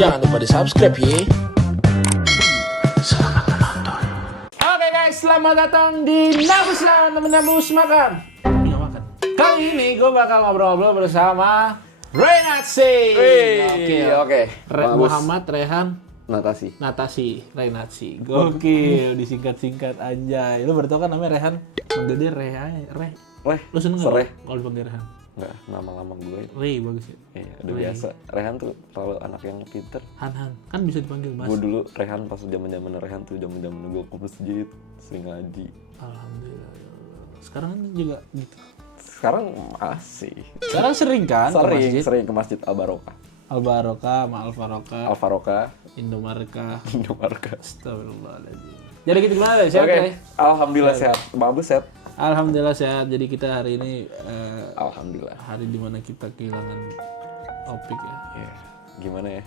Jangan lupa di subscribe ya. Selamat menonton. Oke guys, selamat datang di Nabuslan, temen Nabus makan. Punya makan. Kali ini gue bakal ngobrol-ngobrol bersama Reynatsi. Oke. Muhammad Rehan Natasi. Reynatsi. Gokil, disingkat-singkat anjay. Lu baru tau kan namanya Rehan? Manggil dia Re. Lu seneng gak kalau dipanggil Rehan? Enggak, nama lama gue. Re bagus ya. Iya, udah biasa. Rehan tuh selalu anak yang pinter. Han, kan bisa dipanggil Mas. Gue dulu Rehan pas zaman-zaman Rehan tuh zaman-zaman gue ke masjid, sering ngaji. Alhamdulillah. Sekarang kan juga gitu. Sekarang masih. Sekarang sering kan ke masjid? Sering ke masjid Al-Barokah. Al-Barokah sama Al-Farokah, Indomarka. Astagfirullahaladzim. Jadi gitu gimana deh? Sehat ya? Alhamdulillah sehat. Bagus sehat. Alhamdulillah sehat. Jadi kita hari ini Alhamdulillah. hari dimana kita kehilangan topik ya. Iya. Gimana ya?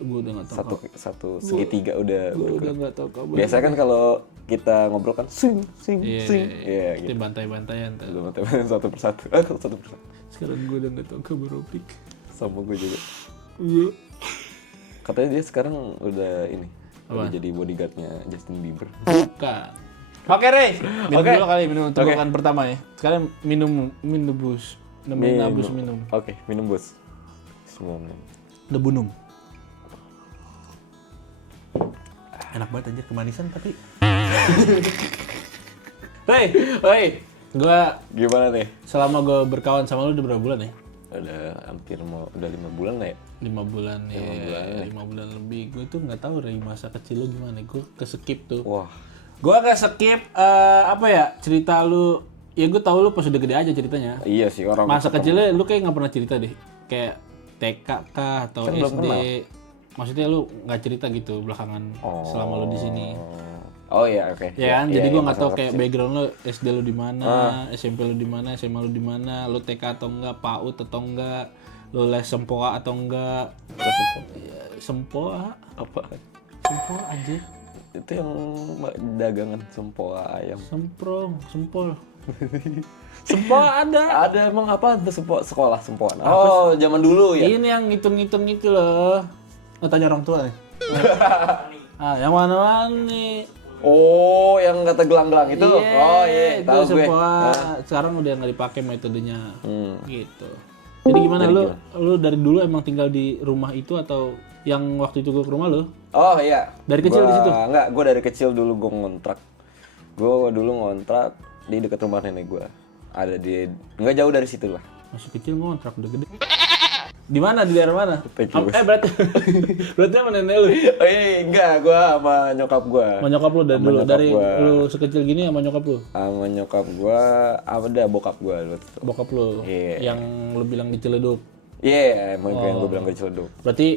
Gue udah nggak tahu. Satu segitiga udah. Gue udah nggak tahu kabar. Biasanya kan kalau kita ngobrol kan sing. Iya, Gitu. kita bantai-bantaian. Udah teman satu persatu. Satu persatu. Sekarang gue udah nggak tahu kabar topik. Sama gue juga. Iya. Katanya dia sekarang udah ini. Apa? Udah jadi bodyguardnya Justin Bieber. Bukan. Oke, Rey. Minum Oke. dulu kali, minum untuk makan pertama ya. Sekarang minum bus. Nemenin Nabus minum. Oke, minum bos. Semua minum. Debunum. Enak banget anjir, kemanisan tapi. Hei, gua Gimana nih? selama gua berkawan sama lu udah berapa bulan ya? Udah 5 bulan lah ya? 5 bulan ya. 5 bulan lebih. Gue tuh nggak tahu dari masa kecil lu gimana. Gue ke-skip tuh. Wah. Gua ke-skip apa ya? Cerita lu. Ya gue tahu lu pas udah gede aja ceritanya. Iya sih orang. Masa kecilnya lu kayak nggak pernah cerita deh. Kayak TK kah atau Kan belum SD. kenal. Maksudnya lu nggak cerita gitu belakangan selama lu di sini. Oh iya, oke. Ya kan, jadi gue nggak tahu masa kayak kecil. background lo, SD lo di mana, SMP lo di mana, SMA lo di mana, lo TK atau enggak, PAUD atau enggak, lo les sempoa atau enggak. Ya, sempoa? Apa? Sempoa aja. Itu yang dagangan sempoa ayam. Semprong, sempol. Sempoa ada. Ada emang apa? Itu sekolah sempoan. Oh, zaman dulu ya. Ini yang ngitung-ngitung itu loh. Lo tanya orang tua nih. Yang mana nih? Oh, yang kata gelang-gelang itu. Oh iya, itu tahu gue. sempoa. Sekarang udah nggak dipakai metodenya. Gitu. Jadi gimana lu dari dulu emang tinggal di rumah itu atau yang waktu itu gue ke rumah lu? Oh iya. Dari kecil di situ? Enggak, gue dari kecil dulu gue ngontrak. Gue dulu ngontrak di dekat rumah nenek gue. Ada di nggak jauh dari situ lah. Masih kecil ngontrak udah gede. Di mana? Di daerah mana? Thank you, Bos. Berarti sama nenek lu. Oh iya, enggak, gue sama nyokap gue. Sama nyokap lu dari Sama dulu. nyokap Dari gua. lu sekecil gini sama nyokap lu. Sama nyokap gue, ada bokap gue waktu itu. Bokap lu. Iya. Yang lu bilang di Ciledug. Iya, emang yang gue bilang ke Ciledug. Berarti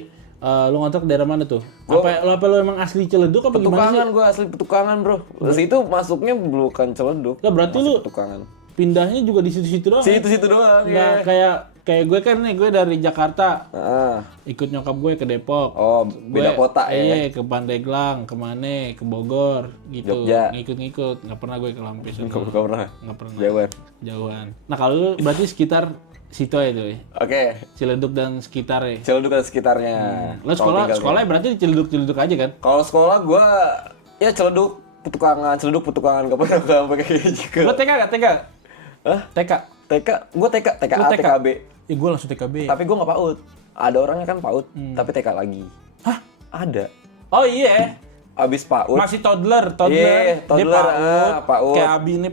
lu ngontrak daerah mana tuh? Apa lu emang asli Ciledug apa gimana sih? Petukangan, gue asli Petukangan bro. Terus itu masuknya bukan Ciledug. Lah berarti masuk lu Petukangan. pindahnya juga di situ-situ doang. Situ-situ doang. Nggak Iya. kayak gue kan nih, gue dari Jakarta. Ah. Ikut nyokap gue ke Depok. Oh, beda kota ya. Iya, ke Pandeglang, kemana, ke Bogor, gitu. Jogja. Ngikut-ngikut. Nggak pernah gue ke Lampis. Gak pernah. Nggak pernah. Jauhan. Nah kalau lu berarti sekitar situ ya tuh ya? Oke. Ciledug dan sekitar ya? Ciledug dan sekitarnya. Lu sekolahnya berarti di Ciledug aja kan? Kalau sekolah gue ya Ciledug Petukangan gak pernah sampai kayak gitu. Lu TK gak? Hah? TK? Gue TK, TKA, Lu TK? TKB. Ya gue langsung TKB. Tapi gue gak PAUD. Ada orangnya kan PAUD, tapi TK lagi. Hah? Ada. Oh iya. Abis PAUD. Masih toddler. Iya, Dia toddler, PAUD. PAUD. Kayak Abi ini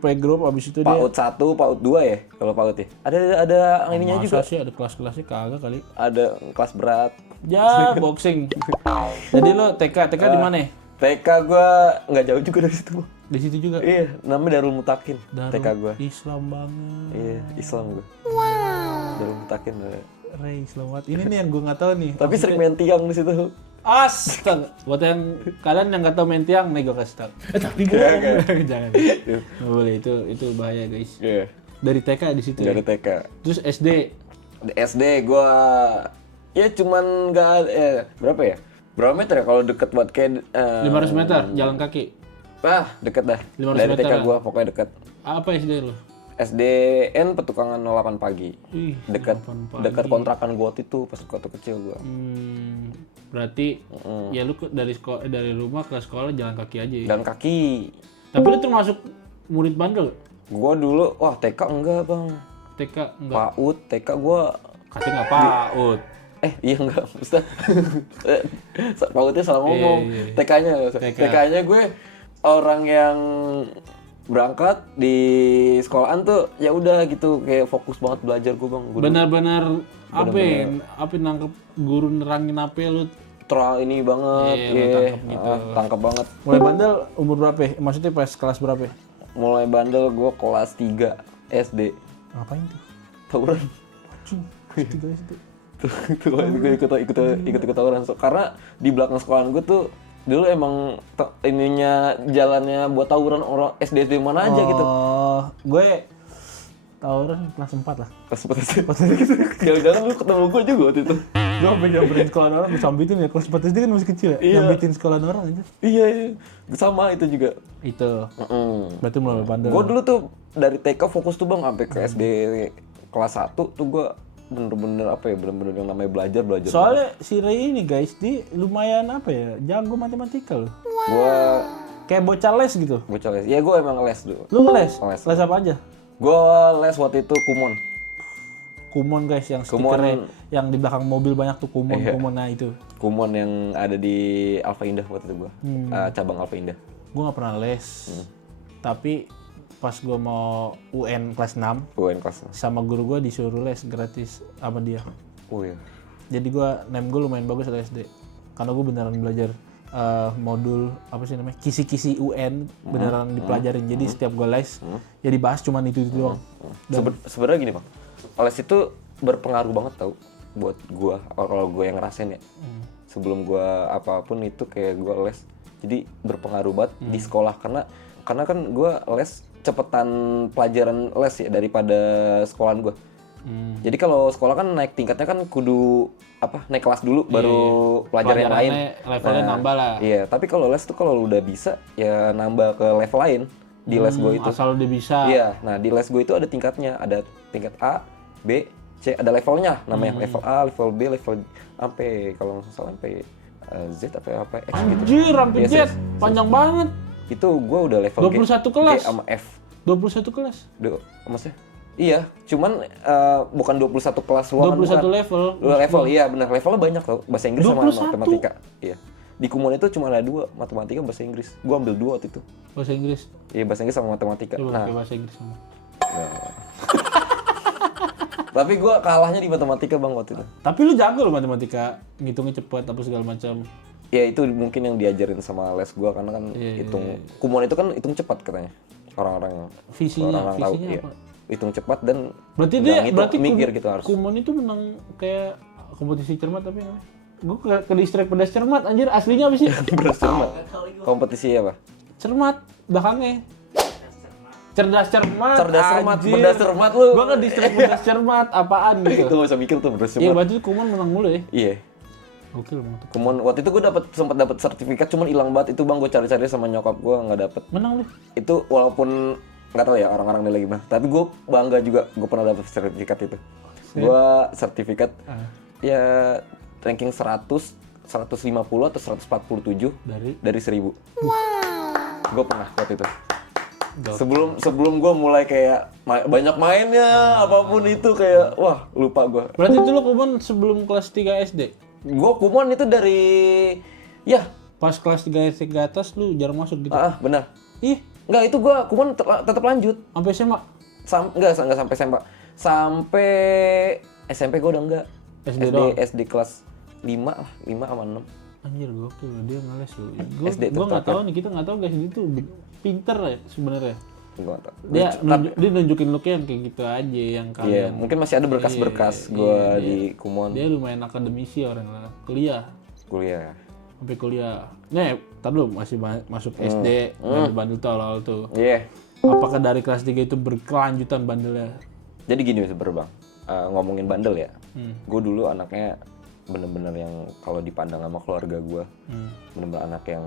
playgroup abis itu dia. PAUD 1, PAUD 2 ya? Kalau PAUD ya. Ada ininya Masa juga. sih ada kelas-kelasnya kagak kali. Ada kelas berat. Ya, boxing. Jadi lo TK di mana? TK gue nggak jauh juga dari situ. Di situ juga. Iya, namanya Darul Mutakin. TK gue. Islam banget. Iya, Islam gue. Darul Mutakin. Rey, selamat. Ini nih yang gue nggak tahu nih. Tapi sering main tiang di situ. Astaga. Buat yang kalian yang nggak tahu main tiang, nih gue kasih tahu. Tapi gue jangan. Nggak boleh, itu bahaya guys. Iya. Dari TK di situ. Dari Ya? TK. Terus SD. Di SD gue ya cuman nggak berapa ya? Berapa meter ya kalau deket buat kayak 500 meter jalan kaki. deket dah. 500 Dari meter TK lah. gue pokoknya deket. Apa SD lo? SDN Petukangan 08 pagi. Ih, Dekat 8 pagi. dekat kontrakan gua waktu itu pas waktu kecil gua. Berarti ya lu dari rumah ke sekolah jalan kaki aja ya. Dan kaki. Tapi lu termasuk murid bandel? Gua dulu TK enggak, Bang. TK enggak? PAUD, TK gua Katanya nggak PAUD. iya enggak, Ustaz. PAUDnya salah ngomong. Iya. TK-nya, TK-nya gue orang yang berangkat di sekolahan tuh ya udah gitu kayak fokus banget belajar gue, Bang. Gua Benar-benar apa nangkep guru nerangin apa ya, lu ini banget, Iya, lu tangkep gitu. tangkep banget. mulai bandel umur berapa ya? Maksudnya pas kelas berapa ya? Mulai bandel gue kelas 3 SD. Ngapain tuh? Tawuran. Tiga itu. Tuh ikut tawuran. Karena di belakang sekolahan gue tuh dulu emang ininya jalannya buat tawuran orang SD mana aja gitu. Oh, gue tawuran kelas 4 lah. Pas jangan-jangan lu ketemu gue juga waktu itu. Gue sampai nyamperin sekolah orang, gue sambitin ya. Kelas 4 SD kan masih kecil ya? Iya. Nyambitin sekolah orang aja. Iya. Sama itu juga. Itu. Berarti mulai bandel. Gue dulu tuh dari TK fokus tuh, Bang, sampai ke SD kelas 1 tuh gue bener-bener yang namanya belajar. Soalnya si Ray ini guys, dia lumayan jago matematika loh. Gue Kayak bocah les gitu. bocah les. Ya gue emang les dulu. Lu les? Les. Les apa aja? Gue les waktu itu Kumon. Kumon guys, yang stikernya yang di belakang mobil banyak tuh Kumon. Iya. Kumon, nah itu. Kumon yang ada di Alfa Indah waktu itu gue. Cabang Alfa Indah. Gue gak pernah les. Tapi pas gue mau UN kelas 6, UN kelas. sama guru gue disuruh les gratis sama dia. Oh iya. Jadi gue lumayan bagus dari SD. Karena gue beneran belajar modul kisi-kisi UN beneran dipelajarin. Jadi setiap gue les ya dibahas cuman itu doang. Sebenarnya gini, Bang. Les itu berpengaruh banget tau buat gue. Kalau gue yang ngerasain ya. Sebelum gue apapun itu kayak gue les. Jadi berpengaruh banget di sekolah karena kan gue les cepetan pelajaran les ya daripada sekolahan gue. Jadi kalau sekolah kan naik tingkatnya kan kudu naik kelas dulu baru pelajaran yang lain. Levelnya nambah lah. Iya, tapi kalau les tuh kalau udah bisa ya nambah ke level lain di les gue itu. Asal udah bisa. Iya, nah di les gue itu ada tingkatnya, ada tingkat A, B, C, ada levelnya namanya. Level A, level B, level sampai kalau nggak salah sampai Z X gitu. Anjir, sampai Iya, Z. Panjang banget. Itu gue udah level 21 kelas. G sama F. 21 kelas. Maksudnya? Iya, cuman bukan 21 kelas ruangan. 21 level. Level, iya benar. Levelnya banyak tau. Bahasa Inggris sama 21? matematika. Iya. Di Kumon itu cuma ada 2, matematika bahasa Inggris. Gua ambil 2 waktu itu. Bahasa Inggris. Iya, bahasa Inggris sama matematika. Coba Nah, pakai bahasa Inggris sama. tapi gua kalahnya di matematika, Bang, waktu itu. Tapi lu jago loh matematika, ngitungnya cepet apa segala macam. Ya itu mungkin yang diajarin sama les gua karena kan Kumon itu kan hitung cepat katanya. Orang-orang Visinya tahu, apa? iya. Hitung cepat dan Berarti mikir gitu harus. Kumon itu menang kayak kompetisi cermat tapi namanya. Gue ke distrik pedas cermat anjir, aslinya apa sih? Beras cermat. Kompetisi apa? Cermat belakangnya. Cerdas cermat. Cerdas cermat, anjir. bedas cermat lu. Gua ke distrik pedas cermat apaan gitu. Itu gak usah mikir tuh beras Iya, cermat. berarti Kumon menang mulu ya. Iya. Gokil banget tuh. Kumon waktu itu gue sempat dapat sertifikat cuman hilang banget itu, Bang. Gue cari-cari sama nyokap gue nggak dapet. Menang lu. Itu walaupun nggak tahu ya orang-orang nilai gimana, tapi gue bangga juga gue pernah dapet sertifikat itu. Gue sertifikat ya ranking 150 atau 147 dari 1000. Gue pernah waktu itu. Sebelum gue mulai kayak banyak mainnya apapun itu kayak wah lupa gue. Berarti itu lu Kumon sebelum kelas 3 SD. Gue Kumon itu dari ya Pas kelas 3 SD ke atas lu jarang masuk gitu. benar. Ih, Enggak, itu gue Kumon tetap lanjut. sampai SMA. Enggak sampai SMA. Sampai SMP gue udah enggak. SD doang? SD kelas 5 lah, 5 sama 6. Anjir gokil dia ngeles lu. SD Gua enggak tetap tahu nih, kita enggak tahu guys ini tuh pinter ya sebenarnya. Gua enggak tahu. Dia nunjukin look yang kayak gitu aja yang Iya, kalian. mungkin masih ada berkas-berkas gue di Kumon Dia lumayan akademisi orang lah. Kuliah. Sampai kuliah. Nih, tar dulu masih masuk SD, bandel tuh awal-awal tuh. Iya. Apakah dari kelas 3 itu berkelanjutan bandelnya? Jadi gini sebenernya, Bang. Ngomongin bandel ya. Gue dulu anaknya bener-bener yang kalau dipandang sama keluarga gue, bener-bener anak yang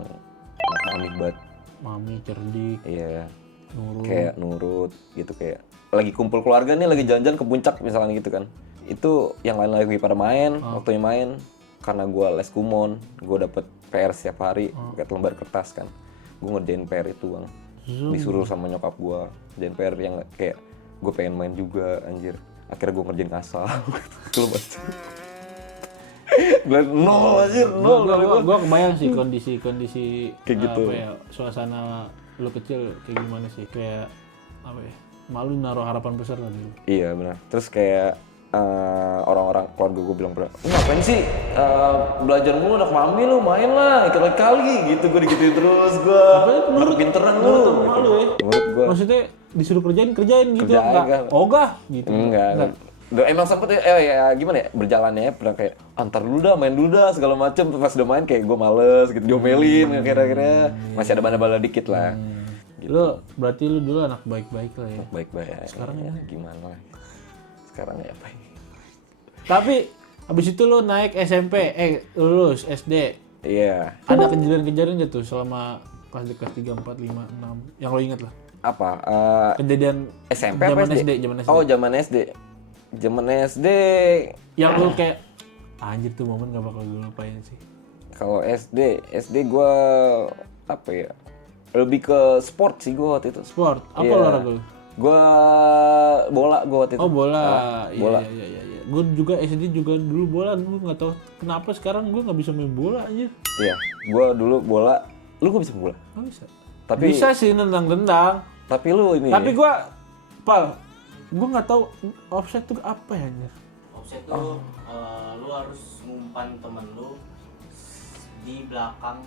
mami banget. Mami cerdik, Iya. nurut. Kayak nurut gitu, kayak lagi kumpul keluarga nih, lagi jalan-jalan ke puncak misalkan gitu kan. Itu yang lain lagi pada main, waktunya main. Karena gue les kumon, gue dapet PR setiap hari, kayak lembar kertas kan. Gue ngerjain PR itu bang. Disuruh sama nyokap gue, ngerjain PR yang kayak gue pengen main juga anjir. Akhirnya gue ngerjain kasal. Lu baca. Nol anjir, nol. Gua kebayang sih kondisi Kayak gitu. apa ya, suasana lu kecil kayak gimana sih, kayak apa ya, malu naruh harapan besar tadi lu. Iya benar. Terus kayak orang-orang keluarga gue bilang, ngapain sih belajar mulu, anak mami lu main lah kali gitu. Gue digituin terus gue. Menurut pinteran lu. Malu ya. Menurut gue. Maksudnya disuruh kerjain gitu, Kerjain, enggak kan. ogah gitu. Enggak. Emang sempet ya gimana ya berjalannya pernah kayak antar dulu dah, main dulu dah segala macem. Pas udah main kayak gue males gitu, diomelin kira-kira. Masih ada bala-bala dikit lah. Gitu. Lu berarti lu dulu anak baik-baik lah ya. Baik-baik. Sekarang ya gimana lah. Sekarang ya apa? Tapi habis itu lu naik SMP, lulus SD. Iya. Ada kejadian-kejadian gitu selama kelas 3, 4, 5, 6 yang lo ingat lah. Apa? Kejadian SMP zaman apa SD, zaman SD. Oh, zaman SD. Zaman SD. Yang lu kayak anjir tuh momen gak bakal gue lupain sih. Kalau SD gua apa ya? Lebih ke sport sih gua waktu itu. Sport, apa Iya. olahraga lu? Gua bola waktu itu. Oh bola, bola. iya. Gue juga SD juga dulu bola, gue nggak tahu kenapa sekarang gue nggak bisa main bola anjir. Iya, gua dulu bola. Lu gak bisa bola? Nggak bisa. Tapi Bisa sih nendang-nendang. tapi lu ini. Tapi gue, gue nggak tahu offset tuh apa ya anjir. Offset tuh lu harus ngumpan temen lu di belakang.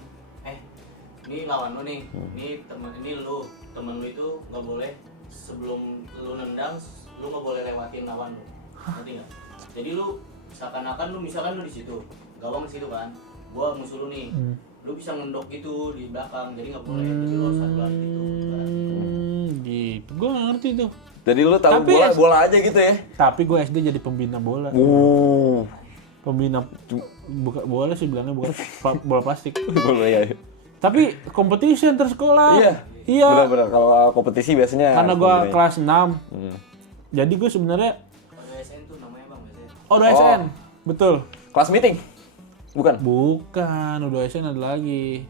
Ini lawan lu nih. Ini temen lu itu nggak boleh sebelum lu nendang, lu nggak boleh lewatin lawan lu. Ngerti nggak? Jadi lu seakan-akan lu misalkan lu di situ, gawang di situ kan. Gua musuh lu nih. Lu bisa ngendok gitu di belakang. Jadi nggak boleh. Jadi lu harus hati-hati gitu. Gitu. Gue nggak ngerti tuh. Jadi lu tahu Tapi bola aja gitu ya? Tapi gue SD jadi pembina bola. Pembina bukan bola sih bilangnya, bukan bola plastik. Bola ya. Tapi kompetisi antar sekolah. Iya. Benar-benar kalau kompetisi biasanya. Karena gue harus kelas 6. Jadi gue sebenarnya OSN tuh namanya bang biasanya. udah SN. Betul. kelas meeting. Bukan. Bukan, udah SN ada lagi.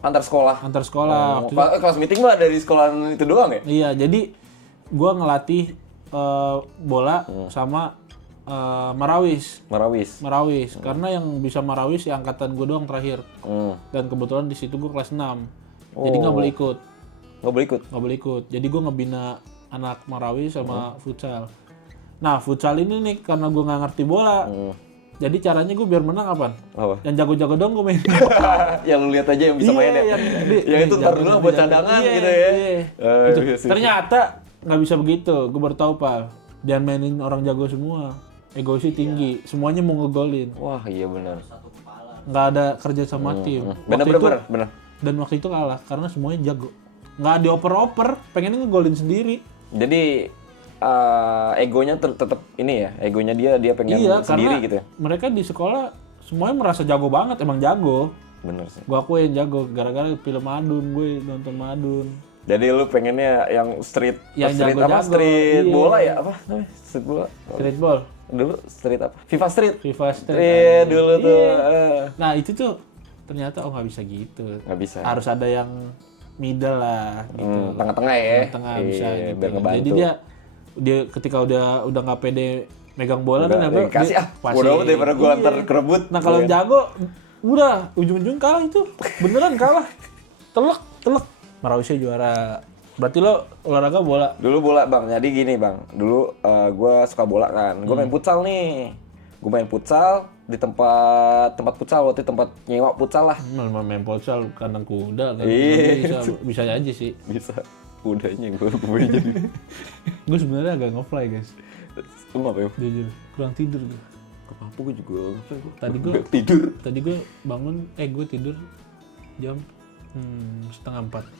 Antar sekolah. Antar sekolah. Waktu itu. Kelas meeting mah dari sekolahan itu doang ya? Iya, jadi gue ngelatih bola sama Marawis. Marawis. Karena yang bisa Marawis ya angkatan gue doang terakhir. Dan kebetulan di situ gue kelas 6. Jadi nggak boleh ikut. Nggak boleh ikut. Jadi gue ngebina anak Marawis sama futsal. Nah, futsal ini nih karena gue nggak ngerti bola. Jadi caranya gue biar menang apaan? Apa? Yang jago-jago dong gue main. Yang lu lihat aja yang bisa main ya. Yang itu ntar dulu buat cadangan gitu ya. Itu. Ternyata nggak bisa begitu. Gue baru tahu Pal. Jangan mainin orang jago semua. Egoisnya tinggi. Semuanya mau ngegolin. Wah iya benar. Nggak ada kerja sama tim. Benar. Dan waktu itu kalah karena semuanya jago. Nggak dioper-oper. Pengennya ngegolin sendiri. Jadi egonya tetap ini ya. Egonya dia pengen sendiri gitu ya. Mereka di sekolah semuanya merasa jago banget. Emang jago. Bener sih. Gue akuin jago. Gara-gara film Madun. Gue nonton Madun. Jadi lu pengennya yang street jago-jago. Street bola ya apa namanya? Street bola. Streetball. Dulu street apa? FIFA Street. Iya Dulu tuh. Nah itu tuh ternyata nggak bisa gitu. Nggak bisa. Harus ada yang middle lah gitu. Tengah-tengah ya. Tengah bisa gitu. Biar ngebantu. Jadi dia ketika udah nggak pede megang bola kan apa? Kasih bodoh amat daripada gua antar kerebut. Nah kalau jago udah ujung-ujung kalah itu. Beneran kalah. Telek. Marawisnya juara. Berarti lo olahraga bola? Dulu bola bang, jadi gini bang. Dulu gue suka bola kan. Gue main futsal nih. Gue main futsal di tempat futsal waktu itu tempat nyewa futsal lah. Main futsal kandang kuda kan. Iya. Bisa aja sih. Bisa. Udahnya gue jadi. Gue sebenarnya agak ngefly guys. Lu ngapain? Jujur, kurang tidur gue. Apa gue juga ngapain? Tadi gue bangun, gue tidur jam 3:30.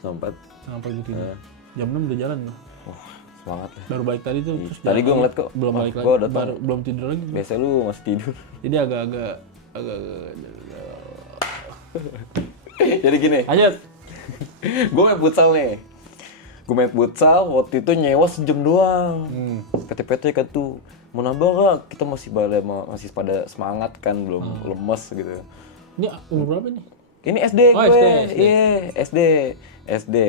Sampai. 3:30 gue tidur. Jam 6 udah jalan loh. Wah, semangat ya. Baru balik tadi tuh. Terus Tadi gue ngeliat kok. belum balik gua lagi. Belum tidur lagi. Biasanya lu masih tidur. Jadi agak. Jadi gini. Lanjut. Gue main futsal nih. Gue main futsal, waktu itu nyewa sejam doang. PT-PT kan tuh, mau nambah gak? Kita masih pada semangat kan, belum lemes gitu. Ini umur berapa nih? Ini SD Oh, gue, SD. iya SD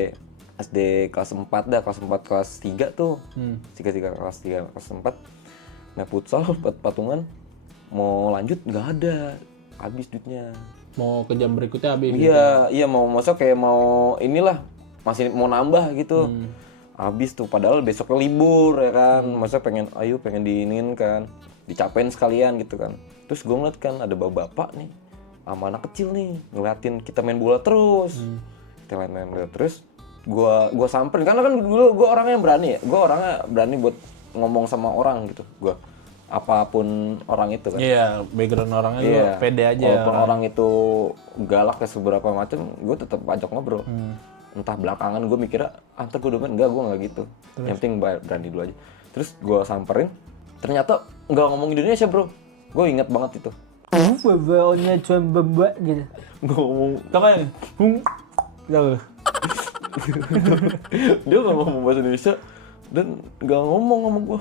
kelas 4 dah, kelas 4 kelas 3 tuh. 3 kelas 3 kelas 4 main futsal, patungan. Mau lanjut nggak ada, habis duitnya. Mau ke jam berikutnya habis. Iya mau masuk kayak mau inilah, masih mau nambah gitu. Habis tuh padahal besoknya libur ya kan. Masa pengen diinin kan. Dicapain sekalian gitu kan. Terus gue ngeliat kan ada bapak nih sama anak kecil nih ngeliatin kita main bola terus. Kita main bola terus. Gue samperin karena kan dulu gue orangnya berani ya. Gue orangnya berani buat ngomong sama orang gitu. Gue apapun orang itu kan. Iya, background orangnya lu pede aja. Walaupun orang itu galak ya seberapa macam, gue tetap ajak ngobrol. Entah belakangan gue mikirnya, antar gue domain, enggak, gue nggak gitu. Yang penting berani dulu aja. Terus gue samperin, ternyata nggak ngomong Indonesia bro. Gue ingat banget itu. Bawanya cuma bamba gitu. Gue ngomong, Coba nih. dia nggak ngomong bahasa Indonesia dan nggak ngomong sama gue.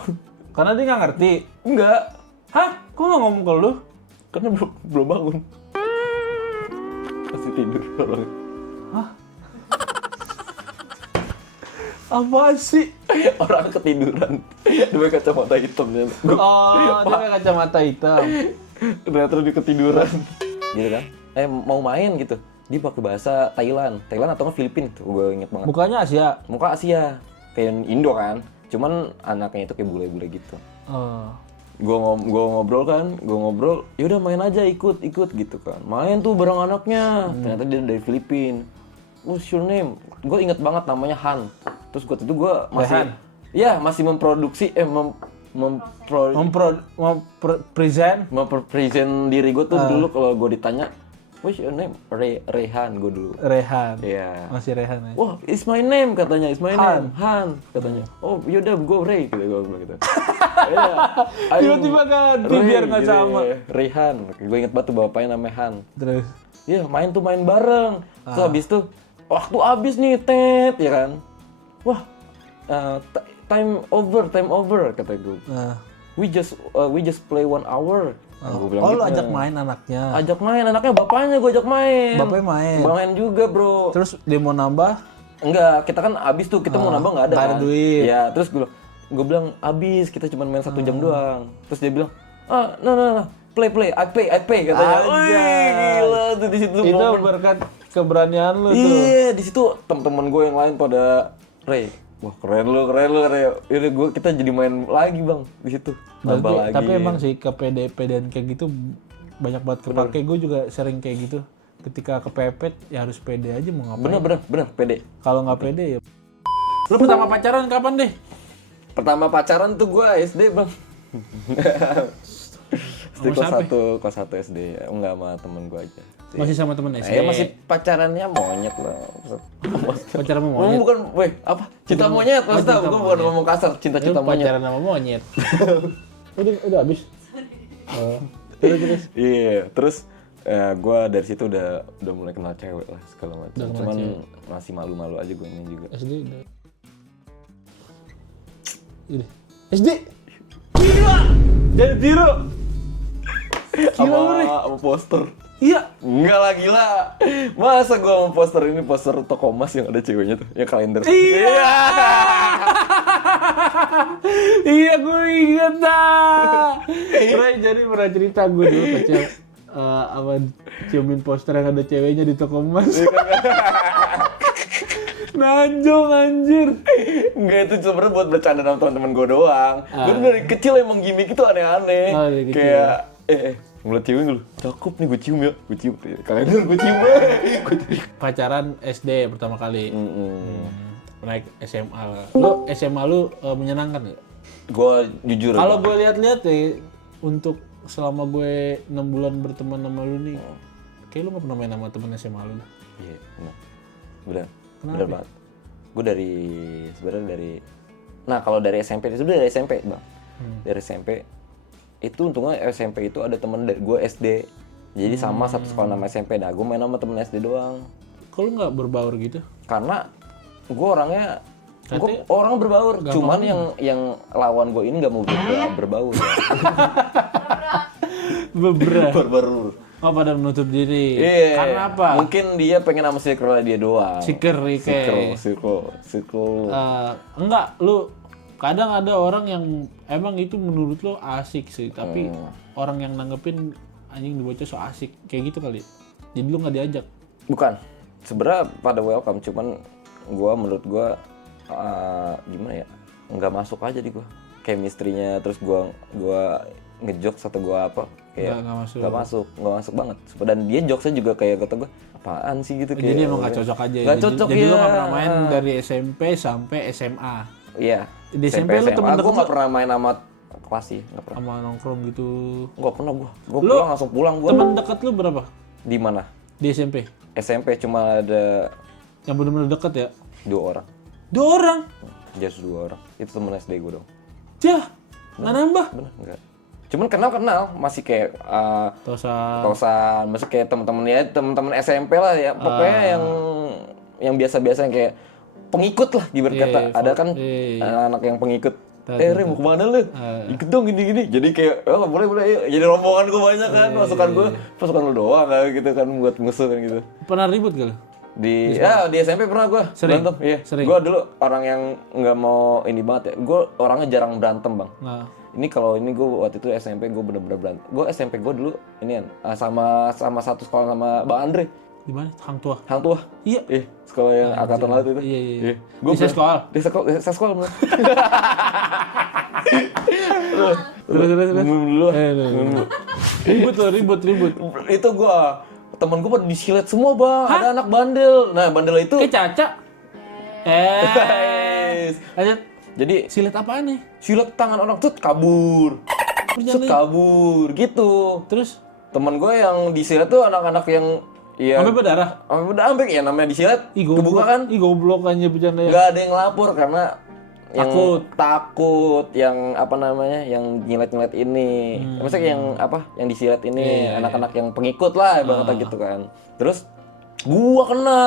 Karena dia nggak ngerti. Enggak, Hah? Kok nggak ngomong ke lu? karena belum bangun. Masih tidur orangnya. Apa sih? Orang ketiduran. Dia pakai kacamata hitamnya. Oh, dia pakai kacamata hitam. Ternyata dia ketiduran. Gitu kan? Mau main gitu. Dia pakai bahasa Thailand atau nggak Filipina tuh, gue inget banget. Mukanya Asia. Muka Asia, kayak Indo kan. Cuman anaknya itu kayak bule-bule gitu. Oh. Gue ngobrol, yaudah main aja ikut gitu kan. Main tuh bareng anaknya. Ternyata dia dari Filipina. What's your name? Gue inget banget namanya Han. Terus gue masih, ya masih memproduksi, mempresent diri gue tuh dulu kalau gue ditanya, what's your name? Rehan gue dulu. Rehan. Iya. Masih Rehan ya. Wah, it's my name katanya, name. Han katanya. Oh, yaudah gue Ray gitu gue bilang gitu. Iya. Tiba-tiba ganti biar nggak gitu, sama. ya. Rehan. Gue inget banget tuh bapaknya namanya Han. Terus. Iya, main bareng. Terus habis tuh waktu habis nih ya kan. Wah, time over kata gue. We just play 1 hour. Gua bilang Oh, gitu. lu ajak main anaknya. Ajak main anaknya, bapaknya gue ajak main. Bapaknya main. Main juga, bro. Terus dia mau nambah? Enggak, kita kan abis tuh, kita mau nambah nggak ada nggak kan. ada duit. Ya, terus gue bilang abis, kita cuma main 1 jam doang. Terus dia bilang, no, play, I pay katanya. Wih, gila tuh di situ. Itu berkat keberanian lu tuh. Iya, di situ teman-teman gue yang lain pada Ray. Wah, keren lu. Yaudah kita jadi main lagi, Bang, di situ. Nambah lagi. Tapi emang sih kepede-pedean kayak gitu banyak banget kepake. Gue juga sering kayak gitu. Ketika kepepet ya harus pede aja mau ngapain. Bener, pede. Kalau nggak pede ya. Lu pertama pacaran kapan deh? Pertama pacaran tuh gue SD, Bang. SD kelas 1 SD. Enggak sama temen gue aja. Masih sama temen SD? Masih pacarannya monyet lah. Pacaran sama monyet? Bukan, apa? Cinta monyet, maksudnya. Gue bukan ngomong kasar, cinta monyet. Pacaran sama monyet? udah habis? Terus? Iya, terus gue dari situ udah mulai kenal cewek lah, segala macam. Cuman masih malu-malu aja gue ini juga. SD udah. SD? Gila! Jadi tiru! Sama poster. Iya. Enggak lah, gila. Masa gue mau poster ini, poster toko emas yang ada ceweknya tuh, yang kalender. Iya. Iya, gue inget dah. Ray jadi pernah cerita gue dulu kecil ciumin poster yang ada ceweknya di toko emas. Nanjong anjir. Enggak, itu sebenarnya buat bercanda sama teman-teman gue doang. Gue dari kecil emang gimmick itu aneh-aneh. Kayak ngeliat cewek lu, cakep nih, gue cium ya. Gue cium, kalender gue cium ya. Pacaran SD pertama kali. Naik SMA lah. Lu SMA lu menyenangkan gak? Gue jujur. Kalau gue lihat-lihat ya, untuk selama gue 6 bulan berteman sama lu nih, kayak lu gak pernah main sama temen SMA lu. Iya, bener banget. Gue sebenarnya dari, nah kalau dari SMP itu dari SMP, Bang. Dari SMP itu untungnya SMP itu ada temen dari gue SD, jadi sama satu sekolah nama SMP. Nah, gue main sama temen SD doang. Kok lu nggak berbaur gitu? Karena gue orangnya Orang berbaur, cuman yang lawan gue ini nggak mau berbaur. Berbaur. Oh, pada menutup diri. Iya. Karena apa? Mungkin dia pengen sama circle dia doang. Circle. Enggak, lu kadang ada orang yang emang itu menurut lo asik sih, tapi orang yang nanggepin anjing dibocah so asik kayak gitu kali. Jadi lu nggak diajak. Bukan. Sebenarnya pada welcome, cuman menurut gua gimana ya? Nggak masuk aja di gua. Chemistry-nya terus gua ngejokes atau gua apa kayak nggak masuk banget. Dan dia jokesnya juga kayak kata gua apaan sih gitu kayak. Jadi emang nggak cocok aja. Nggak cocok jadi ya. lu nggak pernah main dari SMP sampai SMA. Iya. Di SMP lu temen gua nggak pernah main sama kelas sih, nggak pernah. Sama nongkrong gitu. Nggak pernah gua pulang langsung pulang gua. Temen dekat lu berapa? Di mana? Di SMP. SMP cuma ada Yang benar-benar dekat ya? 2 orang. 2 orang? Just 2 orang. Itu temen SD gue dong. Jah, nggak nambah? Bener, enggak. Cuman kenal, masih kayak tosan, masih kayak temen-temen SMP lah ya. Pokoknya yang biasa-biasa yang kayak pengikut lah ibarat kata. Ada kan anak-anak yang pengikut. Re mau kemana lu? Ikut dong gini-gini. Jadi kayak, oh boleh. Jadi rombongan gue banyak kan, pasukan lu doang kan gitu kan buat musuh kan gitu. Pernah ribut gak lu? Di SMP pernah gue berantem. Iya. Gue dulu orang yang nggak mau ini banget ya. Gue orangnya jarang berantem bang. Nah. Ini kalau ini gue waktu itu SMP gue bener-bener berantem. Gue SMP gue dulu ini sama satu sekolah sama Bang Andre. Di mana? Hang Tua. Iya. Sekolah yang angkatan laut itu. Iya. Gua Di sekolah. Di sekolah bener. Terus. Ribut. Itu gue temen gue pada disilet semua bang. Ada anak bandel. Nah bandel itu. Caca. Lanjut. Jadi silet apaan nih? Silet tangan orang tuh kabur. Kabur gitu. Terus temen gue yang disilet tuh anak-anak yang ya sampai berdarah. Sampai ya namanya disilet. Kebuka kan? Goblok aja bercanda ya. Gak ada yang lapor karena takut yang apa namanya yang nyilet ini. Maksudnya yang apa yang disilet ini anak-anak yang pengikut lah ibaratnya gitu kan. Terus gua kena.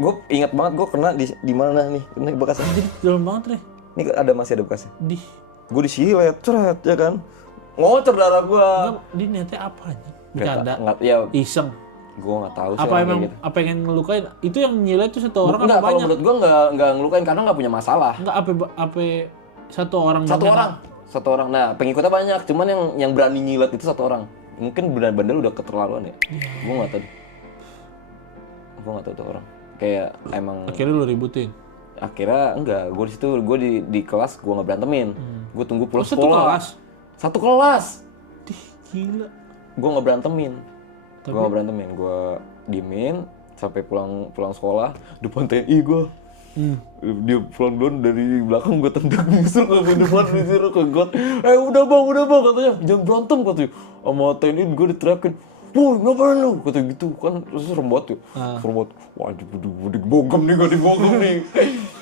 Gue ingat banget gue kena di mana nih? Ini bekasnya. Jadi dalam banget nih. Ini masih ada bekasnya. Gue disilet, ceret ya kan. Ngocor darah gua. Di niatnya apa nih? Bercanda. Ya iseng. Gue nggak tahu sih. Apa emang gitu. Apa pengen ngelukain? Itu yang nyilet tuh satu orang apa banyak? Kalau menurut gue nggak ngelukain karena nggak punya masalah. Nggak apa satu orang. Satu orang. Nah pengikutnya banyak. Cuman yang berani nyilet itu satu orang. Mungkin benar-benar udah keterlaluan ya. Gue nggak tahu. Gue nggak tahu tuh orang. Kayak emang. Akhirnya lu ributin. Akhirnya enggak. Gue di situ di kelas gue nggak berantemin. Gue tunggu pulang sekolah. Satu kelas. Gila. Gue nggak berantemin. Gue diemin sampai pulang sekolah depan TNI gue. Dia pulang duluan dari belakang gue tendang musuh ke depan disuruh ke got. Udah bang katanya jangan berantem katanya. Sama TNI gue diteriakin. Woi ngapain lu? Kata gitu kan terus serem banget tuh. Wah dibogem nih gak dibogem nih.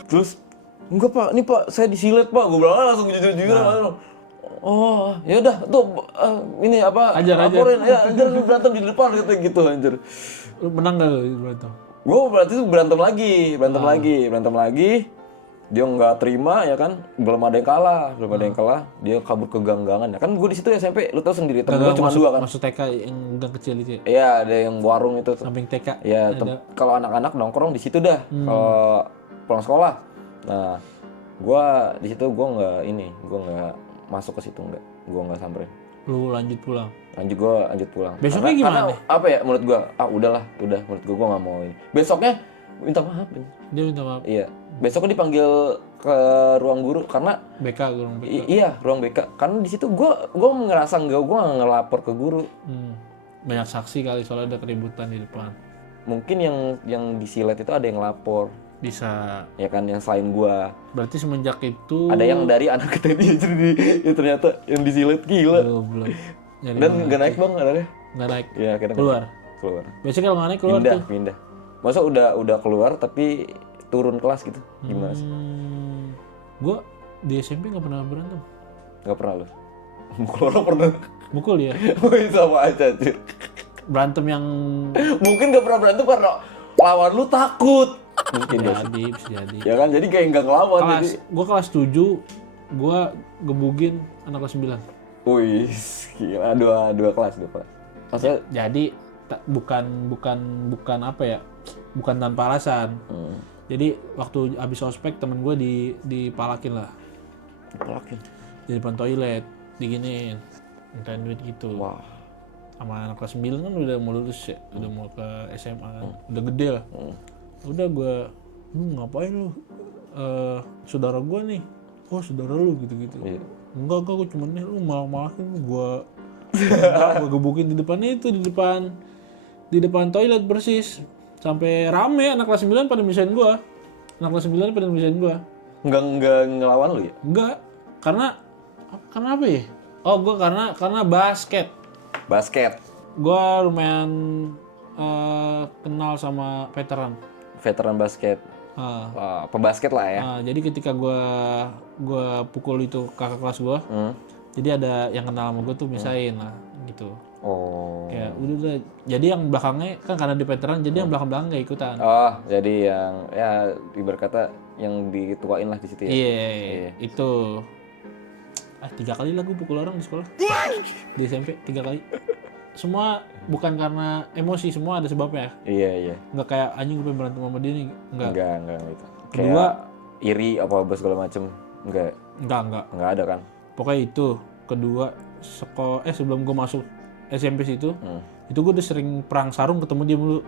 Terus enggak pak, ini pak saya disilet pak. Gue bilang langsung jujur-jujuran. Oh, ya udah tuh ini apa? Laporin ya, anjir lu berantem di depan kata gitu anjir. Lu menang enggak lu berantem? Gue berarti tuh berantem lagi. Dia nggak terima ya kan, belum ada yang kalah, dia kabur ke gang-gangan ya kan. Gue di situ SMP, lu tau sendiri temen gue cuma 2 kan. Masuk TK yang gang kecil itu ya? Iya, ada yang warung itu. Samping TK. Iya, kalau anak-anak nongkrong di situ dah. Kalau pulang sekolah. Nah, gue di situ gue nggak masuk ke situ gue nggak samperin. Lu lanjut pulang. Lanjut pulang. Besoknya gimana? Apa ya menurut gue? Udah menurut gue nggak mau ini. Besoknya minta maaf. Dia minta maaf. Iya. Besoknya dipanggil ke ruang guru karena ruang BK. Iya, ruang BK. Karena di situ gue ngerasa gue nggak ngelapor ke guru. Banyak saksi kali soalnya ada keributan di depan. Mungkin yang disilet itu ada yang lapor. Bisa. Ya kan yang selain gue. Berarti semenjak itu ada yang dari anak TNI jadi ya ternyata yang disilet gila. Belum. Dan nggak naik bang anaknya. Nggak naik. Iya, keluar. Biasanya kalau nggak naik keluar pindah. Masa udah keluar tapi turun kelas gitu. Gimana sih? Gue di SMP nggak pernah berantem. Nggak pernah lo? Mukul orang pernah? Mukul ya? Sama aja anjir. Berantem yang... Mungkin nggak pernah berantem karena lawan lu takut. Mungkin Bisa gak sih? bisa jadi. Ya kan, jadi kayak nggak ngelawan. Gue kelas 7, gue gebugin anak kelas 9. Wih, gila, dua kelas. Maksudnya, Jadi bukan apa ya? Bukan tanpa alasan. Jadi waktu habis ospek temen gue dipalakin lah. pelakin. Di depan toilet, diginiin. Mintain duit gitu. Wah. Sama anak kelas 9 kan udah mau lulus ya, udah mau ke SMA kan, udah gede lah. Udah gue, ngapain lu? Saudara gue nih. Oh saudara lu gitu-gitu. Iya. Enggak, gue cuma nih lu malah-malahin gue gebukin di depannya itu, di depan toilet persis. Sampai rame anak kelas 9 pada misahin gue. Anak kelas 9 pada misahin gue. Nggak ngelawan lu ya? Enggak, karena apa ya? Oh gue karena basket. Basket. Gue lumayan kenal sama veteran. Veteran basket. Pebasket lah ya. Jadi ketika gue pukul itu kakak kelas gue, jadi ada yang kenal sama gue tuh misain lah gitu. Oh. Kayak udah. Jadi yang belakangnya kan karena di veteran, jadi yang belakang gak ikutan. Oh, jadi yang ya ibarat kata yang dituain lah di situ ya. Iya, itu. 3 kali lah gue pukul orang di sekolah. Di SMP 3 kali. Semua bukan karena emosi, semua ada sebabnya. Iya. Nggak kayak anjing gue berantem sama dia nih, enggak. Enggak gitu. Kedua, kayak iri apa segala macem. Enggak ada kan. Pokoknya itu. Kedua, sebelum gue masuk SMP situ, itu gue udah sering perang sarung ketemu dia mulu.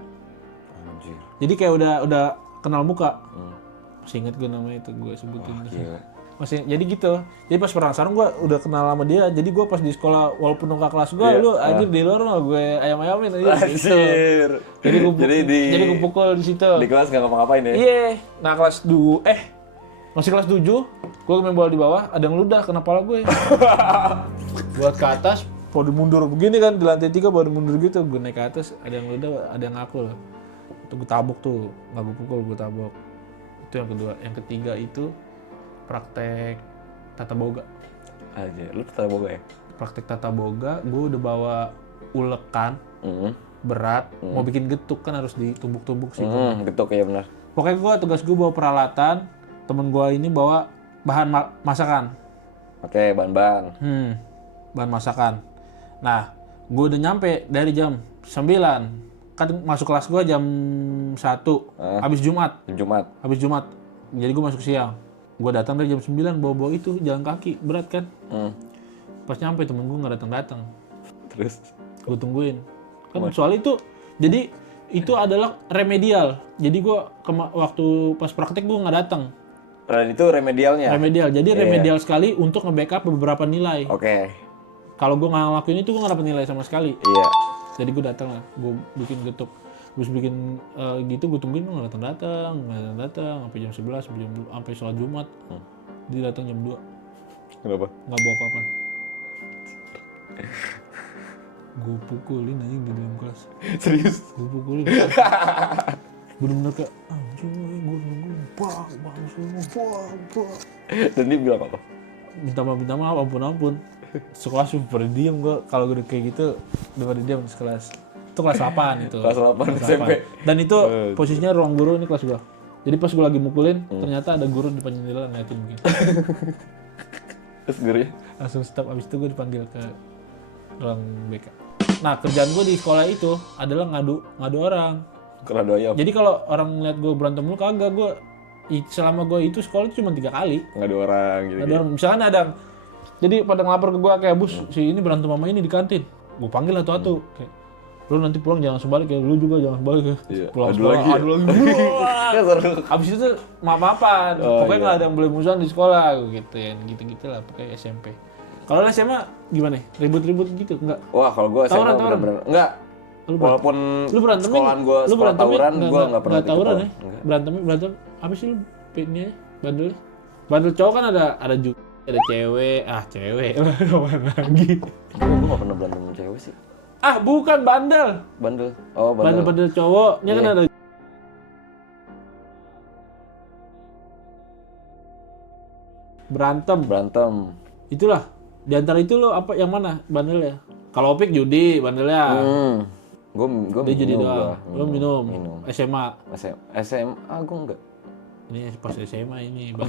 Anjir. Jadi kayak udah kenal muka. Masih inget gue namanya itu, gue sebutin. Gila. Masih, jadi gitu. Jadi pas perang sarung gue udah kenal sama dia. Jadi gue pas di sekolah walaupun nggak kelas gue, lu anjir di luar mah gue ayam-ayamin aja. Anjir. Jadi gue pukul di situ. Di kelas nggak ngapa-ngapain ya? Iya. Nah kelas 2, masih kelas 7, gue main bola di bawah, ada yang ludah kena pala gue. Buat ke atas, baru mundur begini kan, di lantai 3 baru mundur gitu. Gue naik ke atas, ada yang ludah, ada yang ngaku lah. Itu gue tabok tuh, nggak gue pukul, gue tabok. Itu yang kedua. Yang ketiga itu praktek tata boga. Aja, lu tata boga ya? Praktek tata boga, gue udah bawa ulekan berat, mau bikin getuk kan harus ditumbuk-tumbuk sih. Getuk ya benar. Pokoknya tugas gue bawa peralatan, temen gue ini bawa bahan masakan. Oke, bahan-bahan. Bahan masakan. Nah, gue udah nyampe dari jam 9. Kan masuk kelas gue jam 1, habis Jumat. Habis Jumat. Jadi gue masuk siang. Gue datang dari jam 9 bawa itu jalan kaki, berat kan. Pas nyampe temen gue nggak datang. Terus? Gue tungguin. Kan soal itu, jadi itu adalah remedial. Jadi gue waktu pas praktek gue nggak datang. Dan itu remedialnya? Remedial. Jadi remedial sekali untuk nge-backup beberapa nilai. Oke. Kalau gue nggak ngelakuin itu gue nggak dapet nilai sama sekali. Iya. Jadi gue datang lah, gue bikin getuk. Terus bikin gitu, gue tungguin nggak datang, sampai jam 11, sampai sholat Jumat. Dia datang jam 2. Kenapa? Nggak bawa apa-apa. Gue pukulin aja di dalam kelas. Serius? Gue pukulin. Bener-bener kayak anjing, gue bang semua. Dan dia bilang apa? Minta maaf, ampun. Sekelas super diem gue, kalau gue kayak gitu udah pada diem di sekelas. Itu kelas 8 itu. Kelas 8 SMP. Dan itu posisinya ruang guru ini kelas gue. Jadi pas gue lagi mukulin, ternyata ada guru di depan jendela ngeliatin begini. Terus gurunya? Langsung stop, abis itu gue dipanggil ke ruang BK. Nah kerjaan gue di sekolah itu adalah ngadu orang. Ngadu ayam? Jadi kalau orang ngeliat gue berantem lu kagak, gue selama gue itu sekolah itu cuma 3 kali. Ngadu orang gitu. Ngadu orang, misalkan ada, jadi pada ngelapor ke gue kayak bus, si ini berantem sama ini di kantin. Gue panggil satu-satu. Kayak, lu nanti pulang jangan sebalik ya, lu juga jangan sebalik ya. Iya. Pulang Adu sekolah, lagi ya? adu lagi. Abis itu maaf-maafan, pokoknya nggak ada yang boleh musuhan di sekolah, gitu lah, pokoknya SMP. Kalau SMA gimana? Ribut-ribut gitu? Enggak? Wah, kalau gue SMA bener-bener enggak. Walaupun sekolahan gue sekolah tawuran, gue nggak pernah tawuran ya? Berantem, apa sih lu pinnya bandel? Bandel cowok kan ada ada cewek, cewek mana lagi? Gue nggak pernah berantem sama cewek sih. Bukan bandel. Bandel. Oh, bandel. Bandel cowoknya kan ada. Berantem. Itulah. Di antara itu lo apa yang mana bandel ya? Kalau Opik judi bandelnya. Gue Dia jadi minum doang. Lo minum. SMA. SMA gue enggak. Ini pas SMA ini. Pas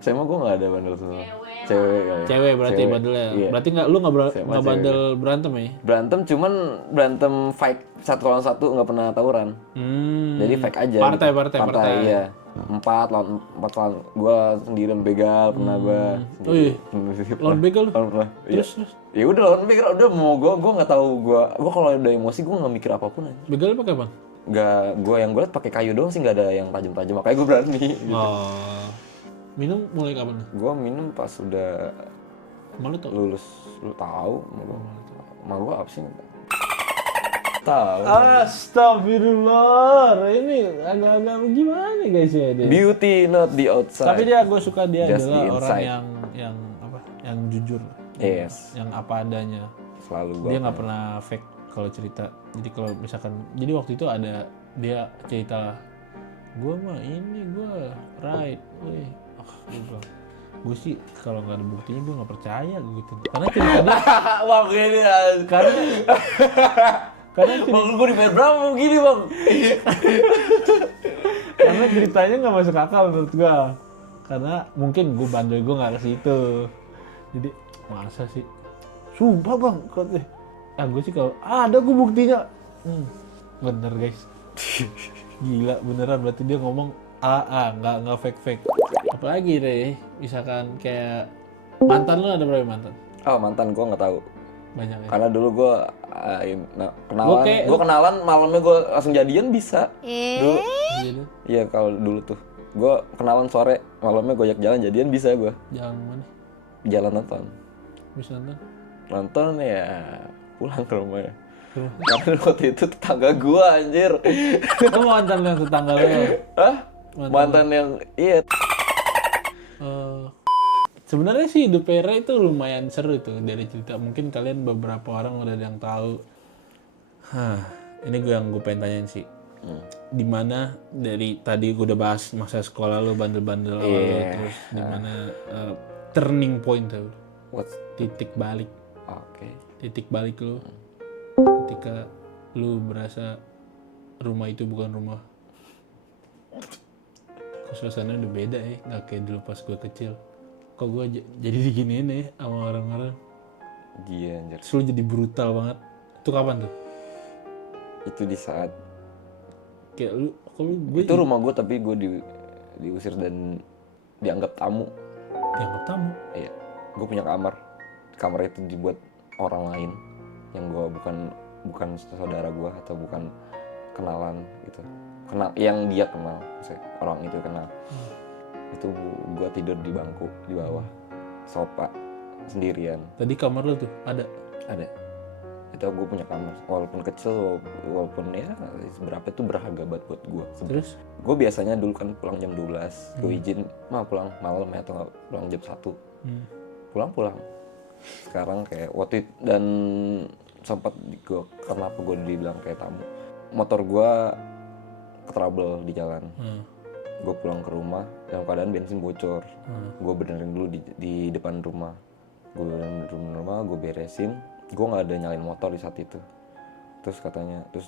SMA gue nggak ada bandel semua. Cewek kali. Cewek berarti bandelnya. Iya. Berarti lu nggak SMA bandel berantem ya? Berantem cuman berantem fight 1 lawan 1, nggak pernah tawuran. Jadi fight aja. Partai. Iya. 4 lawan gue sendirian begal pernah gue. Lawan begal lu? Terus. Ya udah lawan begal udah mau gue nggak tahu gue kalau udah emosi gue nggak mikir apapun aja. Begal pakai apa? Nggak, gue yang gue liat pakai kayu doang sih, nggak ada yang tajam-tajam, makanya gue berani. Gitu. Oh. Minum mulai kapan? Gue minum pas udah Malu tau? lulus, lu tahu? Sama gue apa sih? Tahu. Astagfirullah, ini agak-agak gimana guys ya dia? Beauty not the outside. Tapi gue suka dia adalah orang yang apa? Yang jujur. Yes. Yang apa adanya. Selalu Dia nggak pernah fake kalau cerita. Jadi kalau misalkan, jadi waktu itu ada dia cerita, gue mah ini gue right, gue sih kalau nggak ada buktinya gue nggak percaya gitu. Karena ceritanya, bang gini ya. karena Bang gue dibayar berapa begini bang? Karena ceritanya nggak masuk akal menurut gue. Karena mungkin gue bandel gue nggak ke situ. Jadi masa sih? Sumpah bang, gue sih kalau ada gue buktinya. Bener guys. Gila beneran, berarti dia ngomong nggak fake. Apalagi deh, misalkan kayak mantan lu ada berapa mantan? Oh mantan gue nggak tahu. Banyak ya. Karena dulu gue kenalan malamnya gue langsung jadian bisa. Dulu. Iya kalau dulu tuh gue kenalan sore malamnya gue ajak jalan jadian bisa gue. Jalan mana? Jalan nonton. Bisa nonton? Nonton ya pulang ke rumah ya. Karena waktu itu tetangga gue anjir. Oh mantan yang tetangga lu? Hah? Mantan yang iya. Sebenarnya sih hidup Era itu lumayan seru tuh dari cerita. Mungkin kalian beberapa orang udah ada yang tahu. Ini yang gue pengen tanyain sih. Dimana dari tadi gue udah bahas masa sekolah lu bandel-bandel awal lu, terus dimana turning point tuh. Titik balik. Oke. Titik balik lu. Ketika lu berasa rumah itu bukan rumah. Suasananya udah beda ya, nggak kayak dulu pas gue kecil. Kok gue jadi diginiin ya sama orang-orang. Iya anjir. Terus lu jadi brutal banget. Itu kapan tuh? Itu di saat kayak lu, gue itu rumah gue tapi gue diusir dan dianggap tamu. Dianggap tamu? Iya. Gue punya kamar. Kamar itu dibuat orang lain yang gue bukan saudara gue atau bukan kenalan gitu. Yang dia kenal, misalnya orang itu kenal. Itu gue tidur di bangku di bawah sofa sendirian. Tadi kamar lu tuh ada? Itu gue punya kamar walaupun kecil, walaupun ya seberapa itu berharga banget buat gue. Terus gue biasanya dulu kan pulang jam 12 gue izin pulang malam ya atau pulang jam 1 pulang. Sekarang kayak waktu itu, dan sempat gue kenapa gue dibilang kayak tamu, motor gue trouble di jalan. Gue pulang ke rumah dalam keadaan bensin bocor. Gue benerin dulu di depan rumah. Gue beresin. Gue nggak ada nyalain motor di saat itu. Terus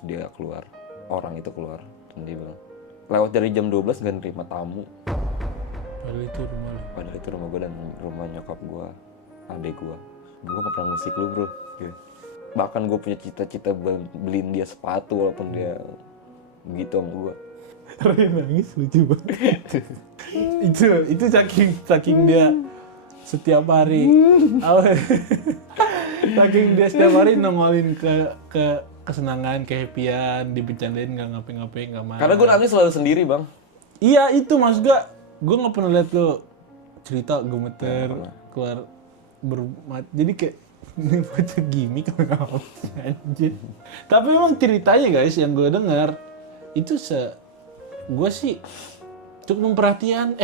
dia keluar. Orang itu keluar dan dia bilang, lewat dari jam 12 gak nerima tamu. Padahal itu rumah gue dan rumah nyokap gue, adek gue. Gue gak pernah ngusik lu bro. Gitu. Bahkan gue punya cita-cita beliin dia sepatu walaupun dia begitu sama gue. Ray nangis lucu banget. itu saking dia setiap hari. Saking dia setiap hari nongolin ke kesenangan, kehappyan, dibercandain nggak ngapain-ngapain, nggak marah. Karena gue nangis selalu sendiri bang. Iya itu mas gue nggak pernah liat lo cerita gemeter keluar jadi kayak ini bocah gimmick apa anjir. Tapi emang ceritanya guys yang gue dengar itu gue sih cukup memperhatikan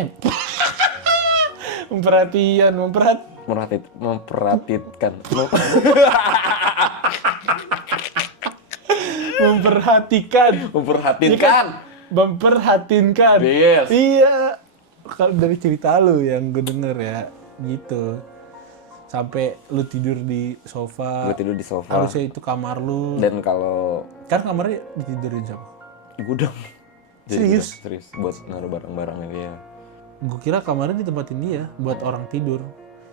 memperhatinkan. Yes. Iya. Kalau dari cerita lu yang gue denger ya gitu. sampai lu tidur di sofa. Gue tidur di sofa. Harusnya itu kamar lu. Dan kalau Kan kamarnya ditidurin siapa? gudang. Serius? Serius buat naruh barang-barangnya dia. Gue kira kamarnya ditempatin dia buat orang tidur.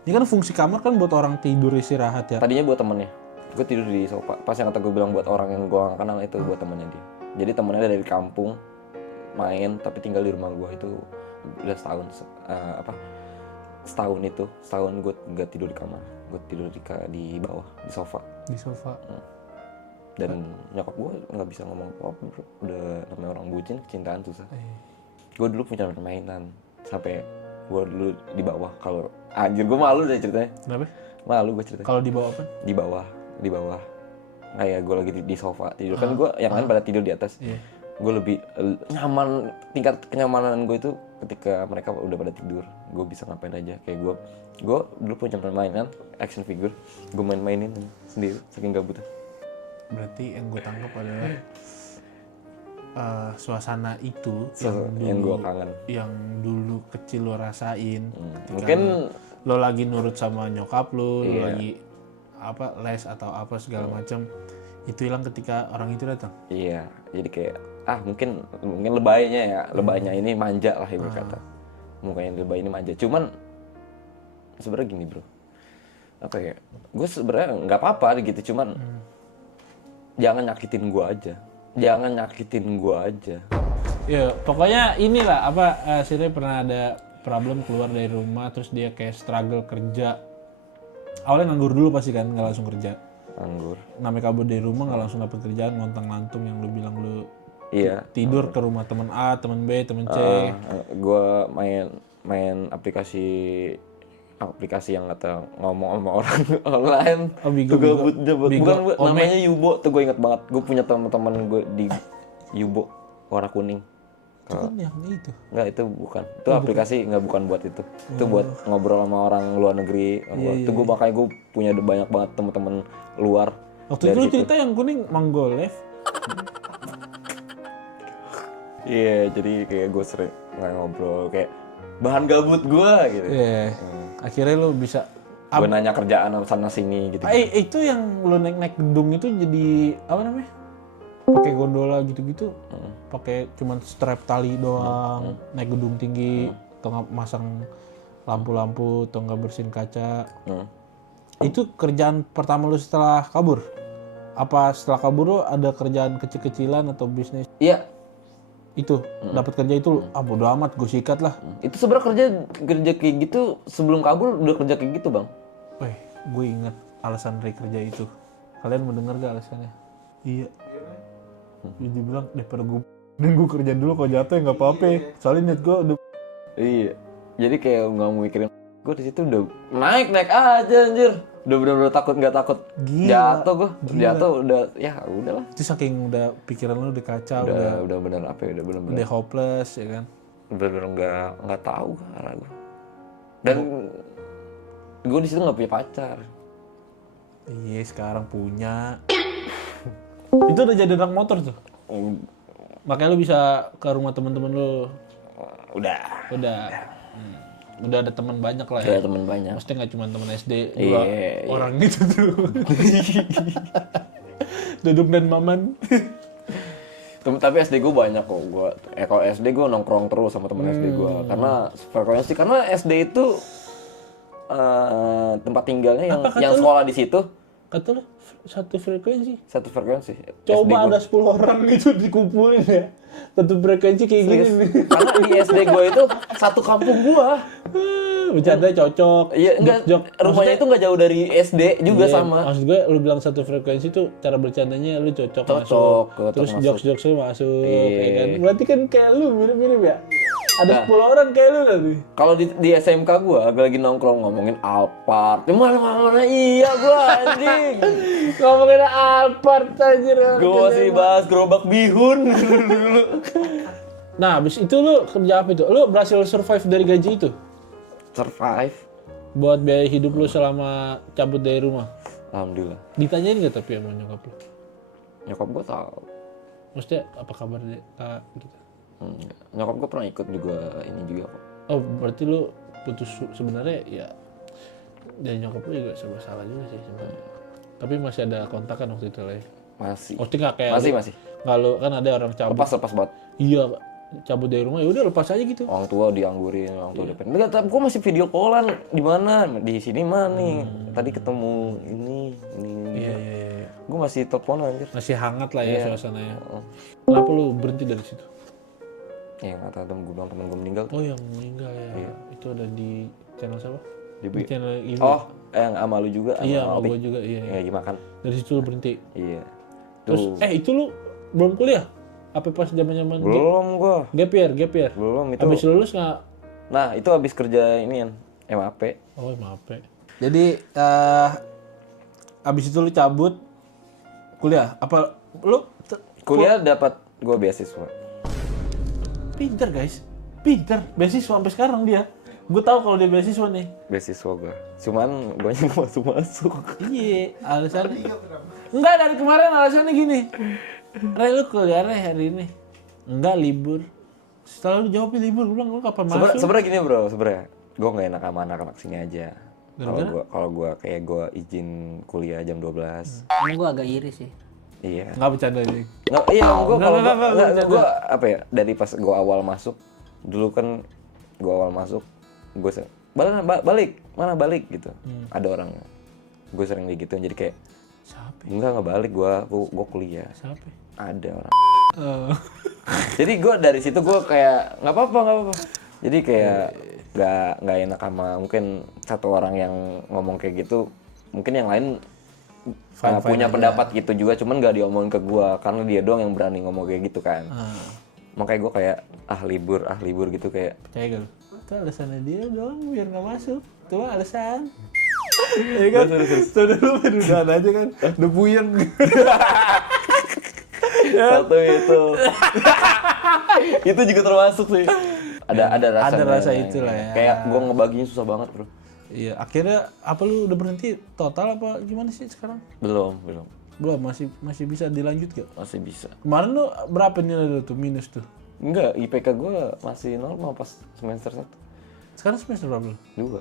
Ini kan fungsi kamar kan buat orang tidur istirahat ya. Tadinya buat temennya. Gue tidur di sofa. Pas yang kata gue bilang buat orang yang gue gak kenal itu buat temennya dia. Jadi temennya dari kampung main tapi tinggal di rumah gue itu udah setahun. Setahun gue gak tidur di kamar. Gue tidur di bawah, di sofa. Di sofa. Dan nyokap gue nggak bisa ngomong apa-apa bro. Udah namanya orang bucin, kecintaan susah. Gue dulu punya mainan sampai gue dulu di bawah. Kalau anjir gue malu deh ceritanya. Kenapa? Malu gue ceritanya. Kalau di bawah apa? Di bawah. Kayak gue lagi di sofa tidur kan gue yang lain pada tidur di atas. Iya. Gue lebih nyaman, tingkat kenyamanan gue itu ketika mereka udah pada tidur. Gue bisa ngapain aja. Kayak gue dulu punya mainan action figure. Gue main-mainin sendiri saking gabutnya. Berarti yang gue tangkap adalah suasana itu yang gue kangen. Yang dulu kecil lo rasain. Mungkin lo lagi nurut sama nyokap lo, lo Iya. lagi les atau apa segala macam. Itu hilang ketika orang itu datang. iya, jadi kayak mungkin lebaynya ya, lebaynya ini manja lah ibu kata. Mukanya lebay ini manja. Cuman sebenarnya gini bro, apa ya? Gue sebenarnya nggak apa-apa gitu, cuman jangan nyakitin gue aja. Ya pokoknya inilah Sire pernah ada problem keluar dari rumah terus dia kayak struggle kerja. Awalnya nganggur dulu pasti kan, nggak langsung kerja. Anggur. Namanya kabur dari rumah nggak langsung dapet kerjaan, ngontang-lantung yang lu bilang lu Iya. tidur ke rumah teman A, teman B, teman C. Gue main aplikasi yang kata ngomong sama orang online. Oh, Bigo, Tuh gabutnya Bigo. bukan Ome. namanya Yubo. Tuh gue inget banget. Gue punya teman-teman gue di Yubo warna kuning. Itu kan yang itu. Enggak, itu bukan. Itu aplikasi bukan buat itu. Itu buat ngobrol sama orang luar negeri. Itu gue makanya gue punya banyak banget teman-teman luar. Waktu itu lu cerita yang kuning Manggolev. Iya, jadi kayak gue sering ngobrol kayak bahan gabut gue gitu. Iya. Akhirnya lu bisa Gue nanya kerjaan sana sini gitu. itu yang lu naik gedung itu jadi apa namanya? Pakai gondola gitu-gitu. Pakai cuman strap tali doang, naik gedung tinggi, atau nggak masang lampu-lampu, atau nggak bersihin kaca. Itu kerjaan pertama lu setelah kabur? Apa setelah kabur lu ada kerjaan kecil-kecilan atau bisnis? Iya. Itu dapat kerja itu bodo amat, gue sikat lah. Itu sebenarnya kerja kayak gitu sebelum kabur udah kerja kayak gitu bang. Gue inget alasan Ray kerja itu. Kalian mendengar gak alasannya? Iya. Dia bilang daripada gue gue kerja dulu, kalau jatuh ya nggak apa-apa. Soalnya net gue udah. Iya. Jadi kayak nggak mau mikirin. Gue di situ udah naik aja anjir. Udah bener-bener nggak takut Gila. jatuh gue. Jatuh udah ya udahlah. Itu saking udah pikiran lu udah kacau, Udah bener apa ya? Udah bener-bener. udah hopeless ya kan. Bener-bener nggak tahu arah gue. Dan gue di situ nggak punya pacar. Iya sekarang punya. Itu udah jadi anak motor tuh. Makanya lu bisa ke rumah temen-temen lu. Udah Udah ada teman banyak lah ya. ada temen banyak. Maksudnya nggak cuma teman SD, Iya. orang gitu tuh. Duduk dan Maman. Tapi SD gue banyak kok. Kalau SD gue nongkrong terus sama temen SD gue. Karena frekuensi. Karena SD itu tempat tinggalnya yang sekolah di situ. Kata lu satu frekuensi. Satu frekuensi. Coba SD ada 10 orang gitu dikumpulin ya. Satu frekuensi kayak gini nih. Karena di SD gue itu satu kampung gue. Bercanda cocok. Iya, enggak. Rumahnya itu nggak jauh dari SD juga Iya, Maksud gue lu bilang satu frekuensi tuh cara bercandanya lu cocok masuk. Cocok Terus masuk. jokes-jokes lu masuk Iya. ya kan. Berarti kan kayak lu mirip-mirip ya. Ada 10 orang kayak lu lah nih. Kalau di SMK gue lagi nongkrong ngomongin Alphard. Mana iya gue anjing. Ngomongin Alphard anjir. Gue masih bahas gerobak bihun dulu. Nah, habis itu lu kerja apa itu? Lu berhasil survive dari gaji itu? Survive. Buat biaya hidup lu selama cabut dari rumah? Alhamdulillah. Ditanyain gak tapi sama nyokap lu? Nyokap gue tahu. Maksudnya apa kabar dia? Gitu. Nyokap gue pernah ikut juga ini juga kok. Oh, berarti lu putus sebenarnya ya Dan nyokap lu juga serba salah juga sih sebenarnya. Tapi masih ada kontak kan waktu itu lah ya? Masih. Maksudnya nggak kayak Masih. Nggak lu, kan ada orang cabut. Lepas banget. Iya, cabut dari rumah ya udah lepas aja gitu. Orang tua dianggurin, orang tua udah pengen. Enggak, tapi gua masih video callan di mana? Di sini mah nih. Tadi ketemu ini. Iya. Gua masih teleponan anjir. Masih hangat lah ya suasananya. Kenapa lu berhenti dari situ? Ya nggak tahu, gue bilang temen gue meninggal. Oh yang meninggal ya. Iya. Itu ada di channel siapa? Di channel ibu. Oh, yang sama lu juga? Iya, sama gue juga. Iya. Ya gimana? Dari situ lu berhenti. Iya. Terus itu lu belum kuliah? Apa pas zaman-zaman Belum gua. Gap year? Belum itu. Habis lulus nggak? Nah, itu habis kerja ini kan, MAP. Oh, maaf ya. Jadi habis itu lu cabut kuliah. Apa lu Kuliah dapat gua beasiswa. pinter guys? Pinter. Beasiswa sampai sekarang dia. Gue tahu kalau dia beasiswa nih. Beasiswa gua. Cuman gua nggak masuk. Iya, alasannya. Enggak, dari kemarin alasannya gini. Re, lu kuliah Re hari ini? Enggak, libur. Setelah lu jawabnya libur, gue bilang lu kapan masuk? Sebenarnya gini bro, sebenarnya gua nggak enak sama anak-anak sini aja. Kalau gua kayak gua izin kuliah jam 12. Emang gue agak iri sih. Iya. Enggak bercanda aja. Nggak, iya, Nggak, gua apa ya? Dari pas gua awal masuk, dulu kan gua awal masuk, gua balik, mana balik gitu. Ada orangnya. Gue sering digituin jadi kayak Siapa? enggak balik gua kuliah. Siapa? Ada orang. Jadi gue dari situ gue kayak nggak apa-apa. Jadi kayak nggak enak sama mungkin satu orang yang ngomong kayak gitu. Mungkin yang lain punya pendapat gitu juga, cuman nggak diomongin ke gue karena dia doang yang berani ngomong kayak gitu kan. Makanya gue kayak libur gitu kayak. Percaya gak lu? Itu alasannya dia doang biar nggak masuk. Itu alasan. Iya kan? Sudah lu udahan aja kan? Udah puyeng. Satu itu. Itu juga termasuk sih. Ada rasa itu lah ya. Kayak gue ngebaginya susah banget bro. Iya, akhirnya apa lu udah berhenti total apa gimana sih sekarang? Belum. Belum, masih bisa dilanjut gak? Masih bisa. Kemarin lu berapa nilai lu tuh minus tuh? Enggak, IPK gue masih normal pas semester 1. Sekarang semester berapa lu? 2.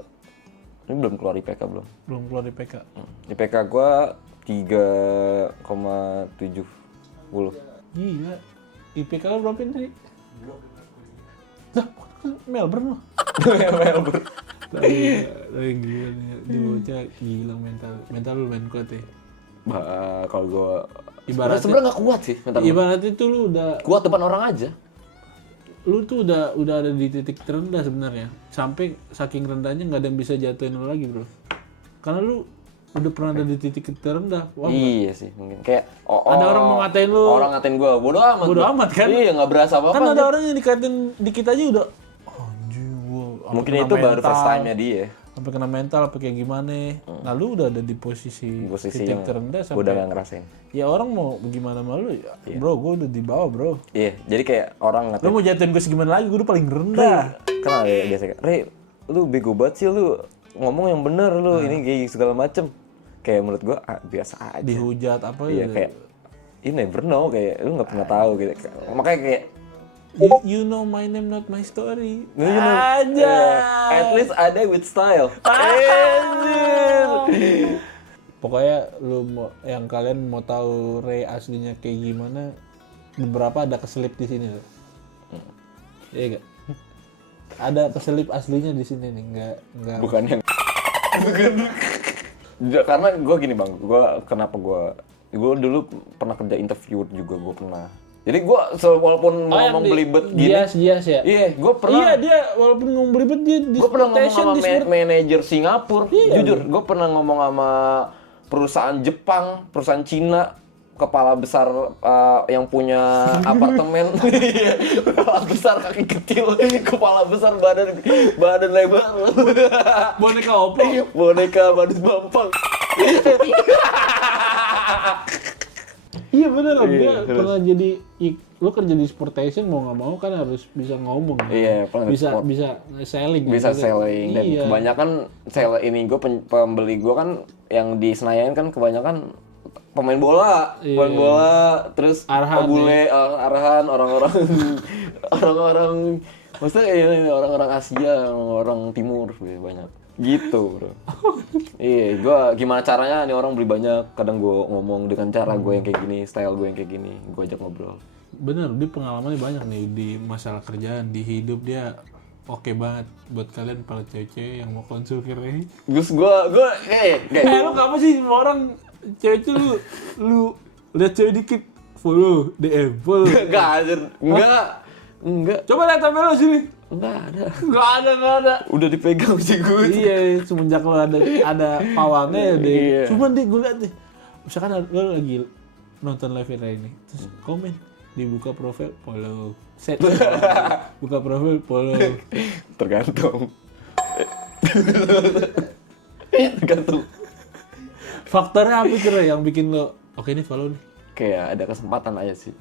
Ini belum keluar IPK belum. Belum keluar IPK. IPK gue 3,70. Gila. IPK lu berapa tadi? Lah, Melbourne lu. Melbourne. Tapi gila nih, dia bocah gila mental lu main kuat ya. Kalau gue Ibaratnya sebenarnya nggak kuat sih mental. Ibaratnya itu lu udah Kuat depan orang aja. Lu tuh udah ada di titik terendah sebenarnya. Sampai saking rendahnya nggak ada yang bisa jatuhin lu lagi, bro. Karena lu udah pernah ada di titik terendah. Wah, iya sih, mungkin kayak ada orang mau ngatain lu. Orang ngatain gue, bodoh amat. Bodoh amat kan? Iya, nggak berasa apa-apa. Kan ada orang yang dikatain dikit aja udah anjir gua. Mungkin itu baru first time-nya dia. Sampai kena mental apa kayak gimana. Nah, lu udah ada di posisi Posisi titik yang terendah gue udah sampai nggak ngerasain. ya orang mau gimana sama lu ya. Bro, gue udah di bawah, bro. Iya, jadi kayak orang Lu ngatain. mau jatuhin gue segimana lagi, gue udah paling rendah. Kan ada biasa kayak, Re, lu bego banget sih lu. Ngomong yang bener lu, ini kayak segala macem. Kayak menurut gue biasa aja. Dihujat apa Iya, ya. kayak you never know, kayak lu nggak pernah tahu gitu. Makanya kayak You know my name, not my story. you know, Aja. at least ada with style. Pokoknya lu mau, yang kalian mau tahu Ray aslinya kayak gimana, beberapa ada keselip di sini loh. Iya gak? Ada keselip aslinya di sini nih, enggak. Bukan yang karena gue gini bang, kenapa gue dulu pernah kerja interview juga, gue pernah. Jadi gue walaupun ngomong belibet gini, Dias ya. iya gue pernah. Iya dia walaupun ngomong belibet dia Gue pernah ngomong sama manajer Singapura. Iya, Jujur, gue pernah ngomong sama perusahaan Jepang, perusahaan Cina, kepala besar yang punya apartemen. Kepala besar kaki kecil, kepala besar badan lebar. boneka opo. Boneka badut bampang. Iya bener loh, dia pernah jadi lu kerja di sportation mau nggak mau kan harus bisa ngomong. Iya, bisa selling. Bisa kan? selling dan Iya. kebanyakan ini gue pembeli gue kan yang di Senayan kan kebanyakan pemain bola, terus Arhan, bule, Arhan, orang-orang maksudnya ini orang-orang Asia, orang timur banyak. Gitu bro. Iya, gue gimana caranya nih orang beli banyak. Kadang gue ngomong dengan cara gue yang kayak gini, style gue yang kayak gini, gue ajak ngobrol. Bener, dia pengalamannya banyak nih di masalah kerjaan, di hidup dia oke banget buat kalian para cewek-cewek yang mau konsul ke Ray. Gus gue guys. Lu apa sih semua orang cewek-cewek lu lihat cewek dikit follow DM follow. Enggak. Coba lihat HP lu sini. Enggak Enggak ada. Udah dipegang sih gue. Iya, semenjak lu ada pawangnya deh. Iya. Cuman deh gue liat deh. Misalkan lu lagi nonton live Ray ini, terus komen, dibuka profil follow. Set. Buka profil follow. Tergantung. Faktornya apa kira yang bikin lo oke ini follow nih? Kayak ada kesempatan aja sih.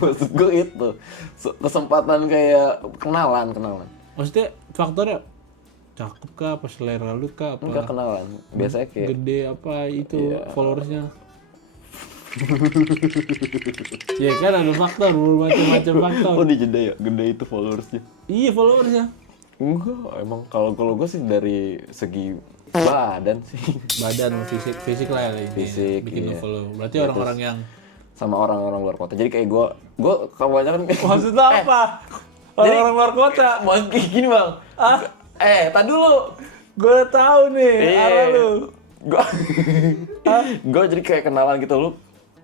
Maksud gue itu kesempatan kayak kenalan. Maksudnya faktornya cakep kah, apa selera lu kah, apa Enggak kenalan. Biasanya kayak gede apa itu Iya. followersnya? Ya kan ada faktor, macam-macam faktor. oh di jeda ya, gede itu followersnya. Iya followersnya. Enggak, emang kalau gue sih dari segi badan sih. Badan fisik lah ya ini. Fisik, Bikin lo iya. follow. Berarti orang-orang yang Sama orang-orang luar kota. Jadi kayak gue kebanyakan kayak maksudnya apa? Orang-orang luar kota. mau kayak gini bang. Tadi dulu. Gue tahu nih arah lu. Gue jadi kayak kenalan gitu lu.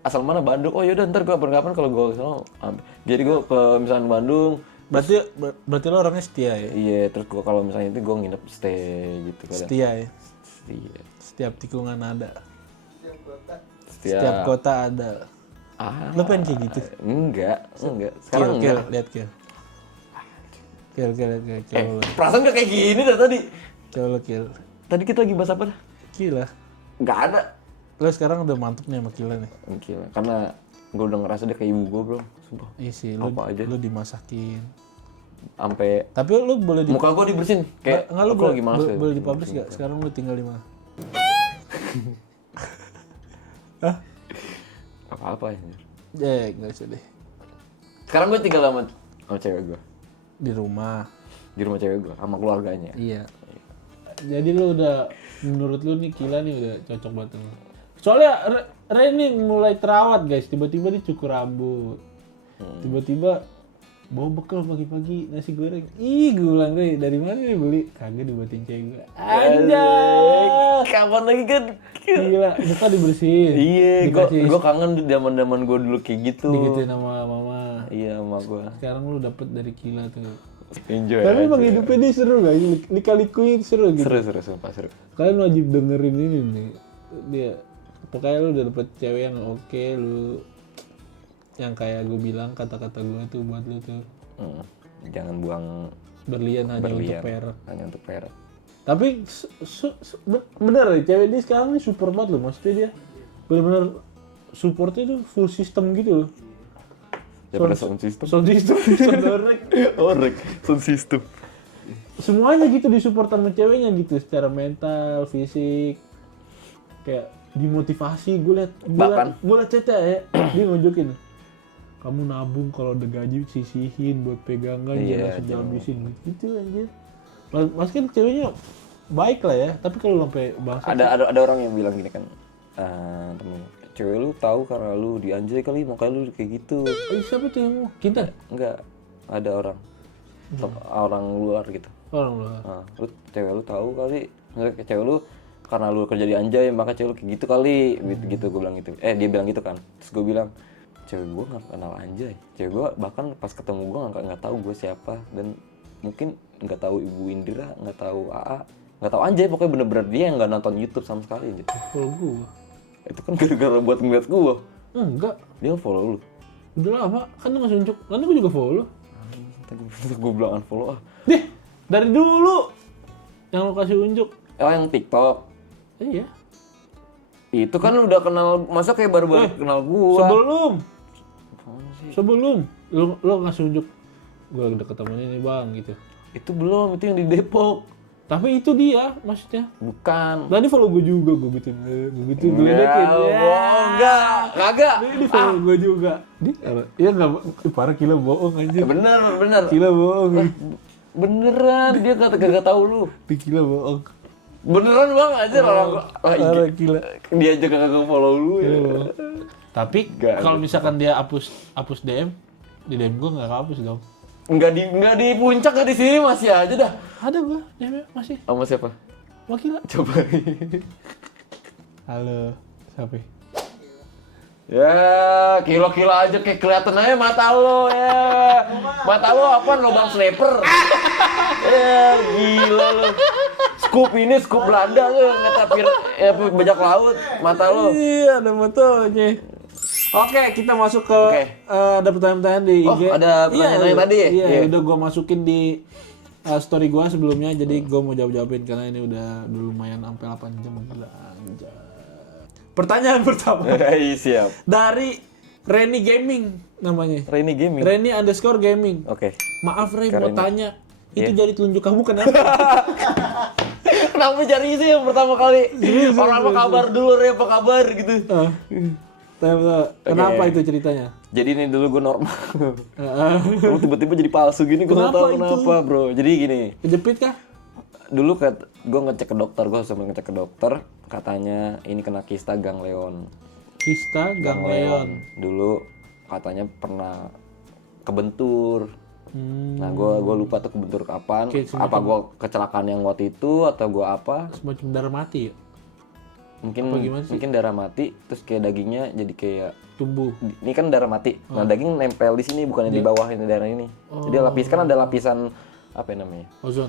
Asal mana Bandung? Oh yaudah ntar gue kapan kalau gue kesana. Jadi gue ke misalnya Bandung. Berarti lo orangnya setia ya? Iya, terus gue kalau misalnya itu gue nginep stay gitu kadang. Setia ya. Iya. Setiap tikungan ada. Setiap Setiap kota ada. Lo pengen kayak gitu? Enggak. Kill, Sekarang enggak. lihat kill. Kill. Perasaan gak kayak gini dari tadi. Coba lo kill. Tadi kita lagi bahas apa dah? Gila. Enggak ada. Lo sekarang udah mantep nih sama Kila nih. Gila, karena gue udah ngerasa dia kayak ibu gue bro. Sumpah. Iya sih, lo Apa aja? dimasakin. Sampai Tapi lo boleh di muka gue dibersihin. Kayak Enggak, lo aku lagi malas kayak boleh gitu. dipublish gak? Sekarang lo tinggal di mana? Apa-apa ya. Enggak usah deh. Sekarang gue tinggal sama cewek gue. Di rumah. Di rumah cewek gue, sama keluarganya. Iya. Jadi lo udah, menurut lo nih Kila nih udah cocok banget sama lo. Soalnya Ray nih mulai terawat guys, tiba-tiba dia cukur rambut. Tiba-tiba bawa bekal pagi-pagi nasi goreng. Ih, gue bilang Ray, dari mana nih beli? Kagak dibuatin cewek gue. Anjay. Kapan lagi kan? Gila, kita dibersihin. Iya, Dikasih- gue kangen zaman gue dulu kayak gitu. digituin sama mama. Iya, sama gue. Sekarang lu dapet dari Kila tuh. Enjoy. Tapi aja. emang hidupnya dia seru gak? Lika-likuin seru gitu. Seru, sumpah seru. Kalian wajib dengerin ini nih. Dia pokoknya lu udah dapet cewek yang oke, lu yang kayak gue bilang kata-kata gue tuh buat lu tuh Jangan buang berlian hanya untuk berlian perak. hanya untuk perak. Tapi bener ya, cewek dia sekarang nih support banget loh. Maksudnya dia bener-bener supportnya tuh full system gitu loh. Daripada sound system. Sound system, sound orek. Orek, sound system. Semuanya gitu disupport sama ceweknya gitu, secara mental, fisik, kayak dimotivasi. Gue liat cece ya, dia nunjukin, kamu nabung kalau udah gaji sisihin buat pegangan, jangan langsung dihabisin gitu anjir. Mas kan ceweknya baik lah ya, tapi kalau sampai bangsa Ada orang yang bilang gini kan, temen, cewek lu tahu karena lu dianjay kali makanya lu kayak gitu. siapa tuh yang mau? Kita? Enggak, ada orang orang luar gitu. Orang luar. Cewek lu tahu kali, enggak cewek lu karena lu kerja di anjay maka cewek lu kayak gitu kali, gitu gue bilang gitu. Dia bilang gitu kan, terus gue bilang cewek gue nggak kenal anjay, cewek gue bahkan pas ketemu gue nggak tahu gue siapa dan mungkin nggak tahu Ibu Indira, nggak tahu AA, nggak tahu anjay, pokoknya bener-bener dia yang nggak nonton YouTube sama sekali gitu. Follow gue? Itu kan gara-gara buat ngeliat gue. Enggak, Dia follow lu. udah lama kan lu ngasih unjuk, kan gue juga follow. Gue bilang unfollow ah. Deh, dari dulu yang lo kasih unjuk. Yang TikTok. Iya. Itu kan udah kenal, masa kayak baru-baru kenal gua. Sebelum lo ngasih unjuk, gue lagi deket temennya nih bang gitu. Itu belum, itu yang di Depok. Tapi itu dia maksudnya. Bukan. Tadi follow gue juga, gue gituin, gue ledekin. Kagak. Dia follow gue juga. Iya nggak, parah Kila bohong anjir. Bener. Kila bohong. Beneran, dia kagak tahu lu. Gila bohong. Beneran bang aja orang Gila. dia aja kagak follow lu ya. Tapi Gak kalau ada. misalkan dia hapus DM, di DM gue nggak hapus dong. Enggak di puncak, enggak di sini, masih aja dah. Ada gue DM masih. Sama siapa? Wakil. Coba. Halo, siapa? Ya, kilo-kilo aja kayak kelihatan aja mata lo ya. Mata lo apa, lubang sniper. Ya, gila lo. Scoop Belanda lo, ngetapir ya bajak laut mata lo. Iya, ada motonya. Oke, kita masuk ke ada pertanyaan-pertanyaan di IG. Oh, ada pertanyaan tadi ya? Iya, Iya. udah gua masukin di story gua sebelumnya, jadi gua mau jawabin karena ini udah lumayan sampai 8 jam gila anjay. Pertanyaan pertama Siap. dari Reni Gaming namanya. Reni Gaming. Reni_gaming. Oke. Maaf Ray, mau Keren. tanya. Itu Iya. jari telunjuk kamu kenapa? Kenapa cari itu yang pertama kali? Orang apa kabar dulu, Re, apa kabar gitu. Kenapa Oke. itu ceritanya? Jadi ini dulu gue normal. Lalu tiba-tiba jadi palsu gini, gue nggak Kenapa tahu itu? kenapa, bro. Jadi gini, Kejepit kah? dulu gue ngecek ke dokter, gue sambil ngecek ke dokter, katanya ini kena kista ganglion. Kista ganglion. Dulu katanya pernah kebentur. Hmm, Nah, gue lupa tuh kebentur kapan. Oke, semacam- Apa gue kecelakaan yang waktu itu atau gue apa? semacam darah mati ya? Mungkin Apa gimana sih? mungkin darah mati, terus kayak dagingnya jadi kayak Tumbuh. ini kan darah mati. Nah, daging nempel di sini, bukan di bawah ini darah ini. Jadi kan ada lapisan apa ya namanya? Ozon.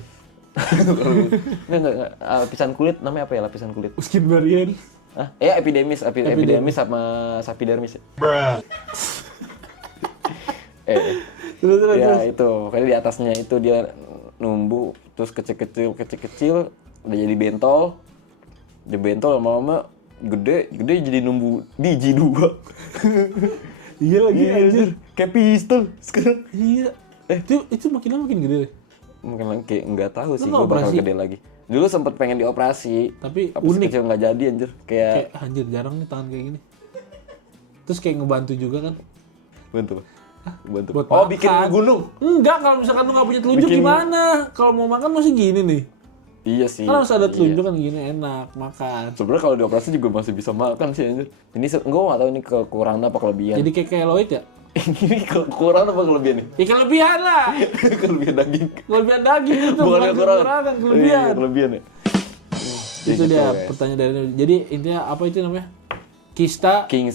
Enggak, lapisan kulit namanya apa ya, lapisan kulit? Skin barrier. Ah, ya epidermis sama sapidermis. Terus. Ya itu, makanya di atasnya itu dia numbuh, terus kecil-kecil udah jadi bentol. Dia bentol lama-lama gede jadi numbuh biji 2. Iya lagi anjir. Kayak pistol sekarang. Iya. Itu makin lama makin gede. Mungkin lagi kayak nggak tahu sih, Lu gue bakal operasi? gede lagi. Dulu sempet pengen dioperasi, Tapi tapi unik. kecil nggak jadi anjir. Kayak anjir jarang nih tangan kayak gini. Terus kayak ngebantu juga kan. bantu. Buat Oh, makan. bikin gunung. Enggak, kalau misalkan lu nggak punya telunjuk gimana? Kalau mau makan masih gini nih. Iya sih. Kan harus ada Iya. telunjuk kan gini enak makan. Sebenarnya kalau dioperasi juga masih bisa makan sih anjir. Ini gue nggak tahu ini kekurangan apa kelebihan. Jadi kayak keloid ya? Ini kekurangan apa kelebihan nih? Ya kelebihan lah. Kelebihan daging. Kelebihan daging itu Bukan bukan kekurangan. kekurangan, kelebihan. Iya, kelebihan ya. Itu gitu, dia guys. pertanyaan dari jadi intinya apa itu namanya? Kista King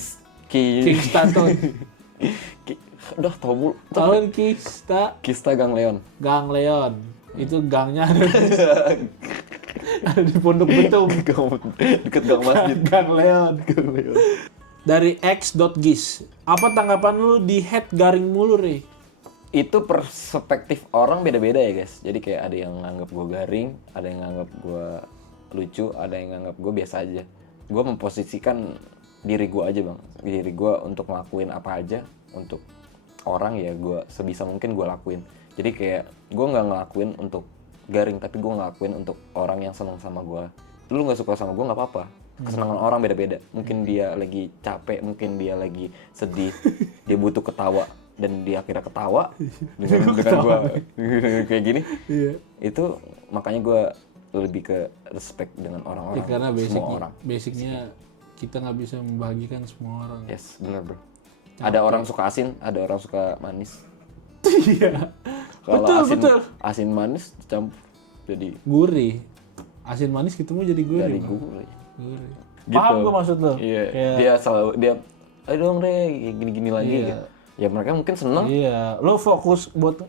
Staton. Udah tau mulu. Tahun Kista ganglion. ganglion. Itu gangnya ada di Pondok Betung. Deket gang masjid. Ganglion. Dari x.gis. Apa tanggapan lu di head garing mulu, Re? Itu perspektif orang beda-beda ya guys. Jadi kayak ada yang nganggap gue garing, ada yang nganggap gue lucu, ada yang nganggap gue biasa aja. Gue memposisikan diri gue aja bang, diri gue untuk ngelakuin apa aja untuk orang ya gue sebisa mungkin gue lakuin. Jadi kayak gue nggak ngelakuin untuk garing, tapi gue ngelakuin untuk orang yang senang sama gue. Lu nggak suka sama gue nggak apa-apa. Kesenangan orang beda-beda. Mungkin dia lagi capek, mungkin dia lagi sedih, dia butuh ketawa dan dia akhirnya ketawa dengan gue kayak gini. Iya. Itu makanya gue lebih ke respect dengan orang-orang, Ya, karena semua orang. basicnya kita nggak bisa membahagiakan semua orang. Yes, benar bro. Ada orang suka asin, ada orang suka manis. Iya. Kalau Betul, betul. asin manis campur jadi Gurih. Asin manis ketemu jadi gurih. dari Bang. gurih. Gurih. Gitu. Paham gue maksud lo? Iya. Kayak- Dia selalu ayo dong Re, gini-gini lagi Iya. gitu. Ya mereka mungkin seneng. Iya, lo fokus buat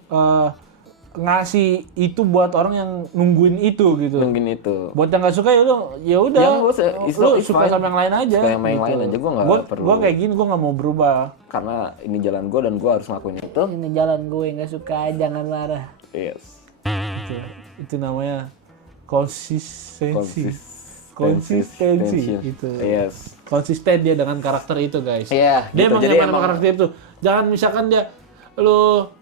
ngasih itu buat orang yang nungguin itu gitu. Nungguin itu. Buat yang nggak suka ya lo ya udah. Ya, nggak usah. It's Lo it's suka fine. sama yang lain aja. Suka sama yang lain aja, gua nggak perlu. Gue kayak gini, gue nggak mau berubah. Karena ini jalan gue dan gue harus ngelakuin itu. Ini jalan gue nggak suka, jangan marah. Yes. Itu namanya konsistensi. Konsistensi. Gitu. Yes. Konsisten dia dengan karakter itu guys. Iya, Dia gitu. emang Jadi nyaman sama emang- karakter itu. Jangan misalkan dia lo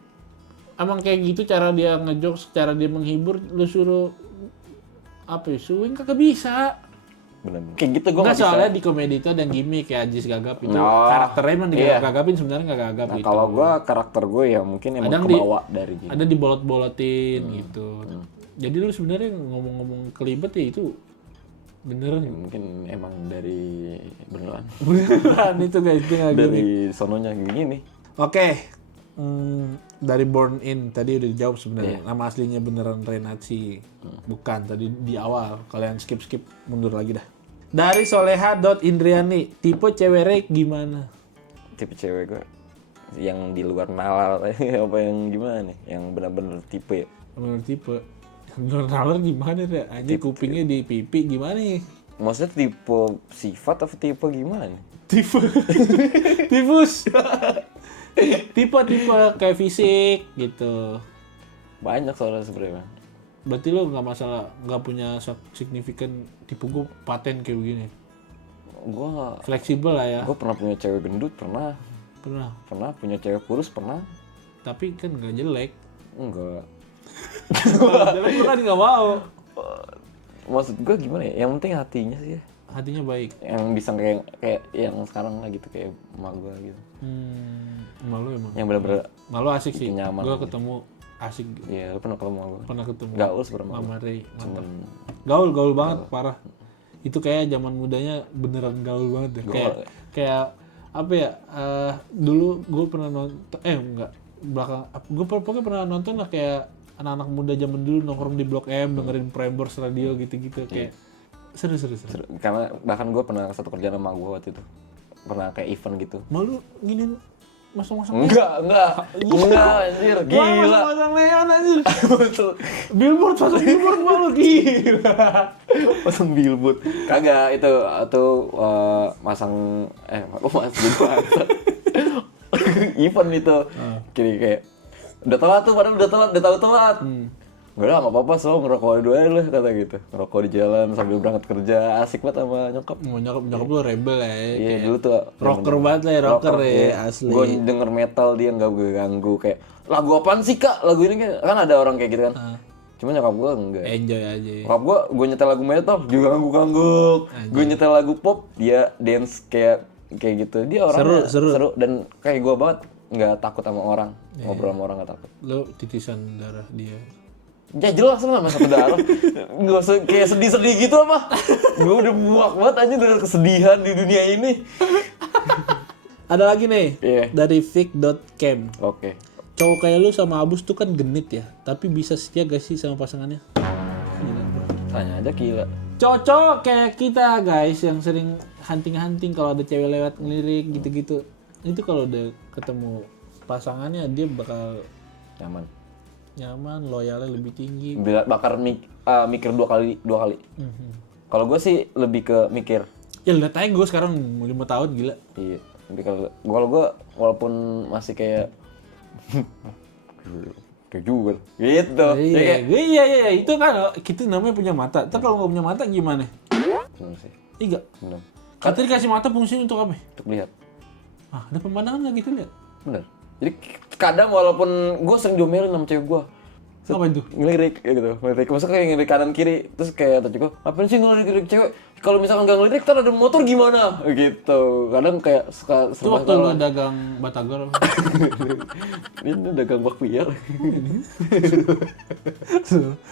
emang kayak gitu cara dia ngejokes, cara dia menghibur, lu suruh apa ya, swing kagak bisa. benar. Kayak gitu gue Enggak, soalnya di komedi itu ada yang gimmick kayak Ajis Gagap itu. Oh, Karakternya emang iya. digagapin sebenarnya nggak gagap Nah, gitu. kalau gue karakter gue ya mungkin emang Kadang kebawa dari gini. Ada dibolot-bolotin gitu. Jadi lu sebenarnya ngomong-ngomong kelibet ya itu beneran. Mungkin emang dari beneran. Beneran itu guys, itu nggak gimmick. Dari sononya gini. Oke. Dari Born In tadi udah dijawab sebenarnya. Nama aslinya beneran Renatsi. Bukan tadi di awal. Kalian skip mundur lagi dah. Dari Soleha.Indriani, tipe cewek Rek gimana? Tipe cewek gue yang di luar nalar apa yang gimana nih? Yang benar-benar tipe ya. Menurut tipe. Nalar gimana deh? Aja kupingnya di pipi gimana nih? Maksudnya tipe sifat atau tipe gimana nih? Tipe. Tipus. Tipe kayak fisik gitu. Banyak soalnya sebenarnya. Berarti lo nggak masalah, nggak punya signifikan tipe gue paten kayak begini. Gue Fleksibel lah ya. pernah punya cewek gendut, pernah punya cewek kurus, pernah. Tapi kan nggak jelek. Enggak. Kalau jelek lo kan nggak mau. Maksud gue gimana ya? Yang penting hatinya sih ya. Hatinya baik. Yang bisa kayak yang sekarang lah gitu, kayak emak gue gitu. Malu emang. Yang bener-bener Malu asik sih. nyaman Gue aja. ketemu asik. ya lu pernah ketemu sama gue. Pernah ketemu. Gaul sebenarnya. Mama Ray. Mantap. Cuman Gaul banget parah. Itu kayak zaman mudanya beneran gaul banget deh. Kayak apa ya? Dulu gue pernah nonton enggak belakang gue pokoknya pernah nonton lah kayak anak-anak muda zaman dulu nongkrong di Blok M dengerin Prambors radio gitu-gitu kayak seru. karena bahkan gue pernah satu kerjaan sama gue waktu itu. Pernah kayak event gitu. Malu gini masang-masang Enggak, anjir, gila. Masang neon anjir. Billboard malu gila. Pasang billboard. Kagak itu masang event itu. Kiri kayak udah telat tuh, padahal udah tahu telat. Gak apa-apa, selalu ngerokok dulu aja lah, kata gitu. Ngerokok di jalan sambil berangkat kerja, asik banget sama nyokap. Nyokap lu rebel ya. Iya, dulu tuh Rocker banget lah ya, rocker ya, iya. asli. Gue denger metal, dia nggak ganggu kayak lagu apaan sih kak? Lagu ini kan ada orang kayak gitu kan. Cuma nyokap gue enggak. Enjoy aja. Nyokap gue nyetel lagu metal, dia ganggu. Gue nyetel lagu pop, dia dance kayak gitu. Dia orangnya seru dan kayak gue banget, nggak takut sama orang. Ngobrol sama orang nggak takut. Lo titisan darah dia. Ya jelas lah mas satu darah. Gak usah kayak sedih-sedih gitu apa. Gue udah muak banget aja dengan kesedihan di dunia ini. Ada lagi nih dari Vic.cam. Oke. Cowok kayak lu sama Abus tuh kan genit ya, tapi bisa setia gak sih sama pasangannya? Gila, bro. Tanya aja gila. Cocok kayak kita guys yang sering hunting kalau ada cewek lewat ngelirik gitu-gitu. Itu kalau udah ketemu pasangannya dia bakal nyaman, loyalnya lebih tinggi. Bakar mikir dua kali. Kalau gue sih lebih ke mikir. Ya lihat aja gue sekarang 5 tahun gila. Iya. Kalau gue walaupun masih kayak kayak juga gitu. Iya, itu kan kita namanya punya mata. Tapi kalau nggak punya mata gimana? Bener sih. Iya. Bener. Kata dikasih mata fungsinya untuk apa? Untuk lihat. Ada pemandangan nggak gitu lihat? Bener. Jadi kadang walaupun gue sering diomelin sama cewek gue. Apa itu? Ngelirik ya gitu, ngelirik. Maksudnya kayak ngelirik kanan kiri, terus kayak tadi gue, ngapain sih ngelirik cewek? Kalau misalkan nggak ngelirik, ntar ada motor gimana? Gitu. Kadang kayak suka Itu waktu lu dagang batagor apa? Ini dagang bakpia.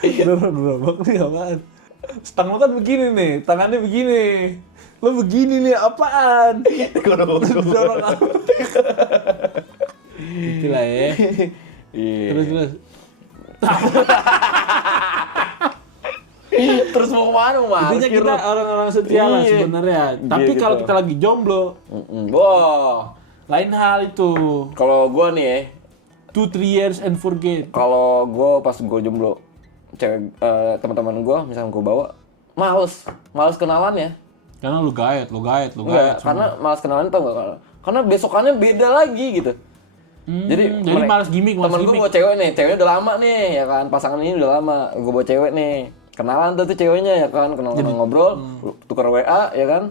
Bener bakpia apaan? Stang lo kan begini nih, tangannya begini. Lo begini nih, apaan? Dorong apa? Itulah ya. Terus. Terus mau kemana Mas? Intinya kita orang-orang setia lah sebenarnya. Tapi kalau kita lagi jomblo, wah, lain hal itu. Kalau gue nih ya, 2-3 years and forget. kalau gue pas gue jomblo, cewek teman-teman gue, misalnya gue bawa, males kenalan ya. Karena lu gaet. Enggak, karena males kenalan tau nggak? Karena besokannya beda lagi gitu. Jadi malas gimmick. Temen gue bawa cewek nih, ceweknya udah lama nih, ya kan, pasangan ini udah lama. Gue bawa cewek nih, kenalan tuh ceweknya ya kan, kenalan ngobrol, tukar WA ya kan,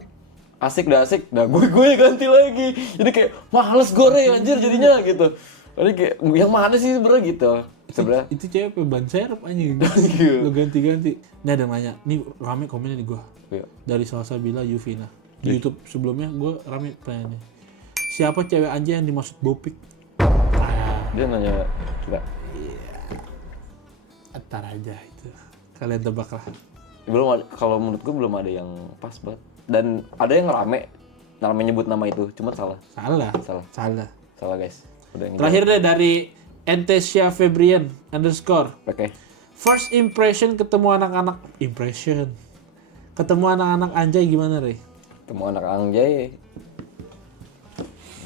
asik, dah gue ganti lagi. Jadi kayak males gue anjir jadinya gitu. Jadi kayak yang mana sih sebenarnya gitu. Sebenarnya itu cewek ban serep anjing. Lu ganti-ganti. Nih ada yang nanya, nih rame komennya nih gue. Iya. Dari Salsabila Yuvina. Di YouTube sebelumnya gue rame pertanyaannya. Siapa cewek anjay yang dimaksud Bopik? Dia nanya kita. Entar aja itu. Kalian tebak lah. Belum ada, kalau menurut gue belum ada yang pas banget. Dan ada yang rame nyebut nama itu, cuma salah. Salah Guys. Udah yang Terakhir deh dari Entesia Febrian _ Oke. First impression ketemu anak-anak anjay gimana, Rey? Ketemu anak anjay.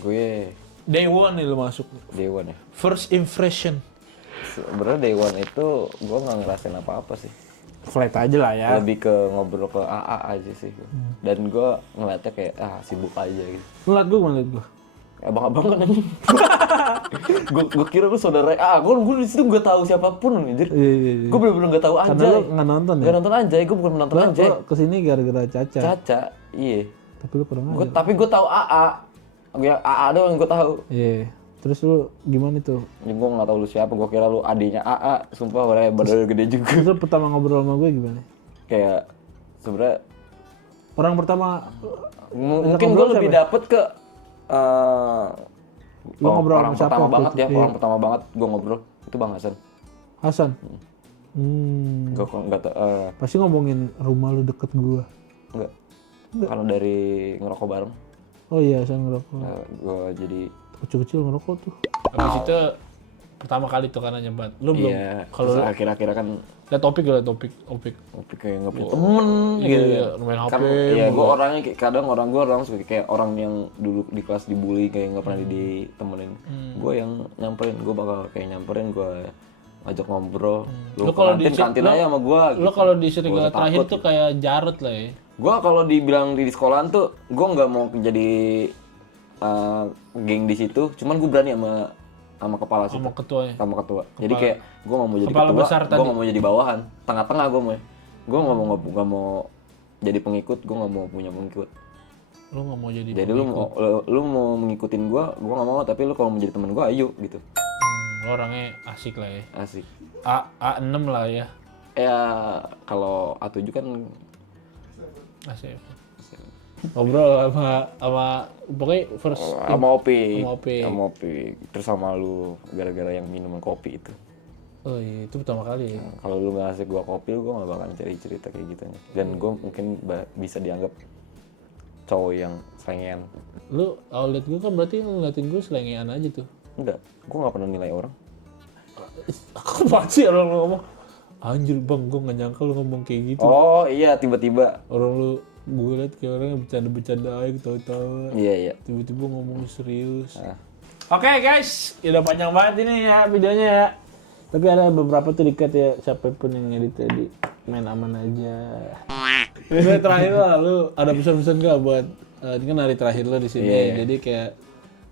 Gue Day one nih lo masuk. Day One ya. First impression. Sebenarnya Day One itu gue nggak ngerasain apa-apa sih. Flat aja lah ya. Lebih ke ngobrol ke AA aja sih. Dan gue ngeliatnya kayak sibuk aja gitu. Ngeliat gue. Abang-abang kan anjing. Gue kira lu saudara gue di situ gak tahu siapapun anjir. Iya. Gue bener-bener gak tahu Anjay. Karena lo nggak nonton ya? Gak nonton Anjay, gue bukan menonton Anjay. Lo kesini gara-gara Caca. Iya. Tapi lo kurang aja. Tapi gue tahu AA. Yang AA doang yang gue tahu. Iya. Terus lu gimana tuh? Ya, gue gak tahu lu siapa, gue kira lu adiknya AA. Sumpah badannya gede juga. Terus lu pertama ngobrol sama gue gimana? Kayak sebenarnya Orang pertama mungkin gue lebih dapet ke Lu ngobrol orang sama siapa pertama waktu banget itu? ya, Iya. orang pertama banget gue ngobrol itu Bang Hasan. Gue nggak tahu, Pasti ngomongin rumah lu deket gua. nggak. Karena dari ngerokok bareng, Oh iya, Hasan ngerokok. gue jadi Kecil-kecil ngerokok tuh. Habis itu pertama kali tuh karena nyebat. Lu belum kalau akhir-akhir kan lihat topik kayak nggak punya temen gitu. Iya, main HP. Kan ya gue orangnya kayak kadang orang suka kayak orang yang dulu di kelas dibully kayak nggak pernah ditemenin. Gue yang nyamperin, gue bakal kayak nyamperin, gue ngajak ngobrol. Lu kalau di kantin aja sama gue. Lu kalau di serigala terakhir tuh kayak Jarut lah ya. Gue kalau dibilang di sekolahan tuh gue nggak mau jadi geng di situ, cuman gue berani sama kepala situ. Sama ketua. Jadi kayak gue nggak mau jadi kepala ketua, besar gue nggak mau jadi bawahan, tengah-tengah gue mau. Gue nggak mau jadi pengikut, gue nggak mau punya pengikut. Lu nggak mau jadi. Jadi lu mau ngikutin gue nggak mau, tapi lu kalau mau jadi teman gue ayo gitu. Lu orangnya asik lah ya. Asik. A6 lah ya. Ya kalau A7 kan asik. Ngobrol sama pokoknya first sama Opi. Terus sama lu gara-gara yang minuman kopi itu. Oh iya, itu pertama kali ya. Kalau lu nggak ngasih gua kopi, gua nggak bakalan cari cerita kayak gitu. Dan gua mungkin bisa dianggap cowok yang selengean. Lu outlet gua kan berarti ngeliatin gua selengean aja tuh. Enggak, gua nggak pernah nilai orang. Apa sih orang lu ngomong? Anjir bang, gua nggak nyangka lu ngomong kayak gitu. Oh iya, tiba-tiba. Orang lu, gue liat kayak orangnya bercanda-bercanda aja, ketawa-tawa. Iya. Tiba-tiba ngomong serius. Oke guys, udah panjang banget ini ya videonya ya. Tapi ada beberapa tuh dikat ya, siapapun yang ngedit tadi main aman aja. Ini terakhir lah, lu ada pesan-pesan gak buat ini kan hari terakhir lo di sini, jadi kayak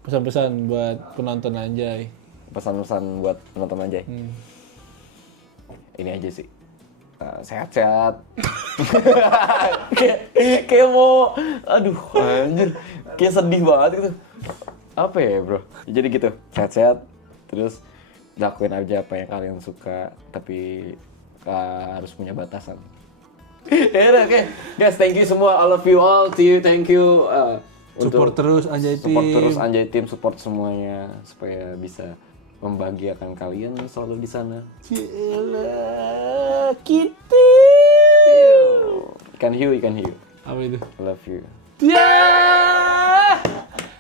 pesan-pesan buat penonton Anjay. Pesan-pesan buat penonton Anjay. Ini aja sih. Sehat-sehat. kayak mau aduh anjir, kayak sedih banget gitu. Apa ya bro, jadi gitu, sehat-sehat terus lakuin aja apa yang kalian suka, tapi harus punya batasan. Ya oke. Guys, thank you semua, I love you all, see you, thank you. Support terus Anjay Team. Support terus Anjay Team, support semuanya supaya bisa membahagiakan kalian selalu di sana. Cila kita. Ikan hiu. Apa itu? I love you.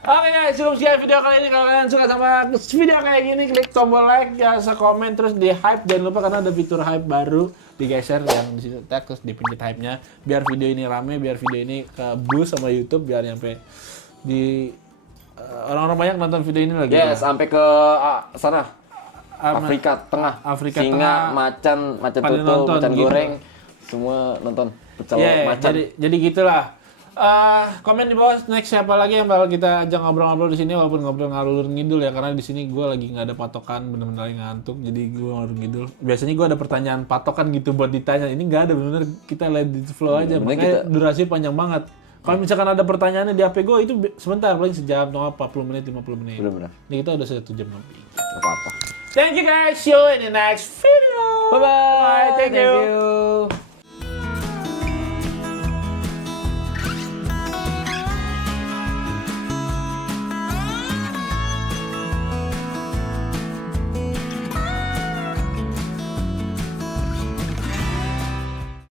Oke guys, cukup sekian video kali ini. Kalau kalian suka sama video kayak gini, klik tombol like, jangan lupa komen, terus di hype. Jangan lupa karena ada fitur hype baru, digeser yang di situ tag terus dipencet hype-nya. Biar video ini rame, biar video ini ke boost sama YouTube, biar nyampe di orang-orang banyak nonton video ini lagi. Yes, sampai ke sana. Afrika Tengah. Singa, macan tutul, macan goreng. Semua nonton. Pecel macan. Jadi gitulah. Komen di bawah next siapa lagi yang bakal kita ajak ngobrol-ngobrol di sini, walaupun ngobrol ngalur ngidul ya, karena di sini gue lagi nggak ada patokan, bener-bener lagi ngantuk, jadi gue ngalur ngidul. Biasanya gue ada pertanyaan patokan gitu buat ditanya, ini nggak ada, bener-bener kita let it flow aja, makanya durasi panjang banget. Kalau misalkan ada pertanyaannya di HP gue itu sebentar, paling sejam atau 40 menit, 50 menit. Bener-bener. Ini kita udah 1 jam lebih. Gak apa-apa. Thank you guys, see you in the next video. Bye-bye. Thank you.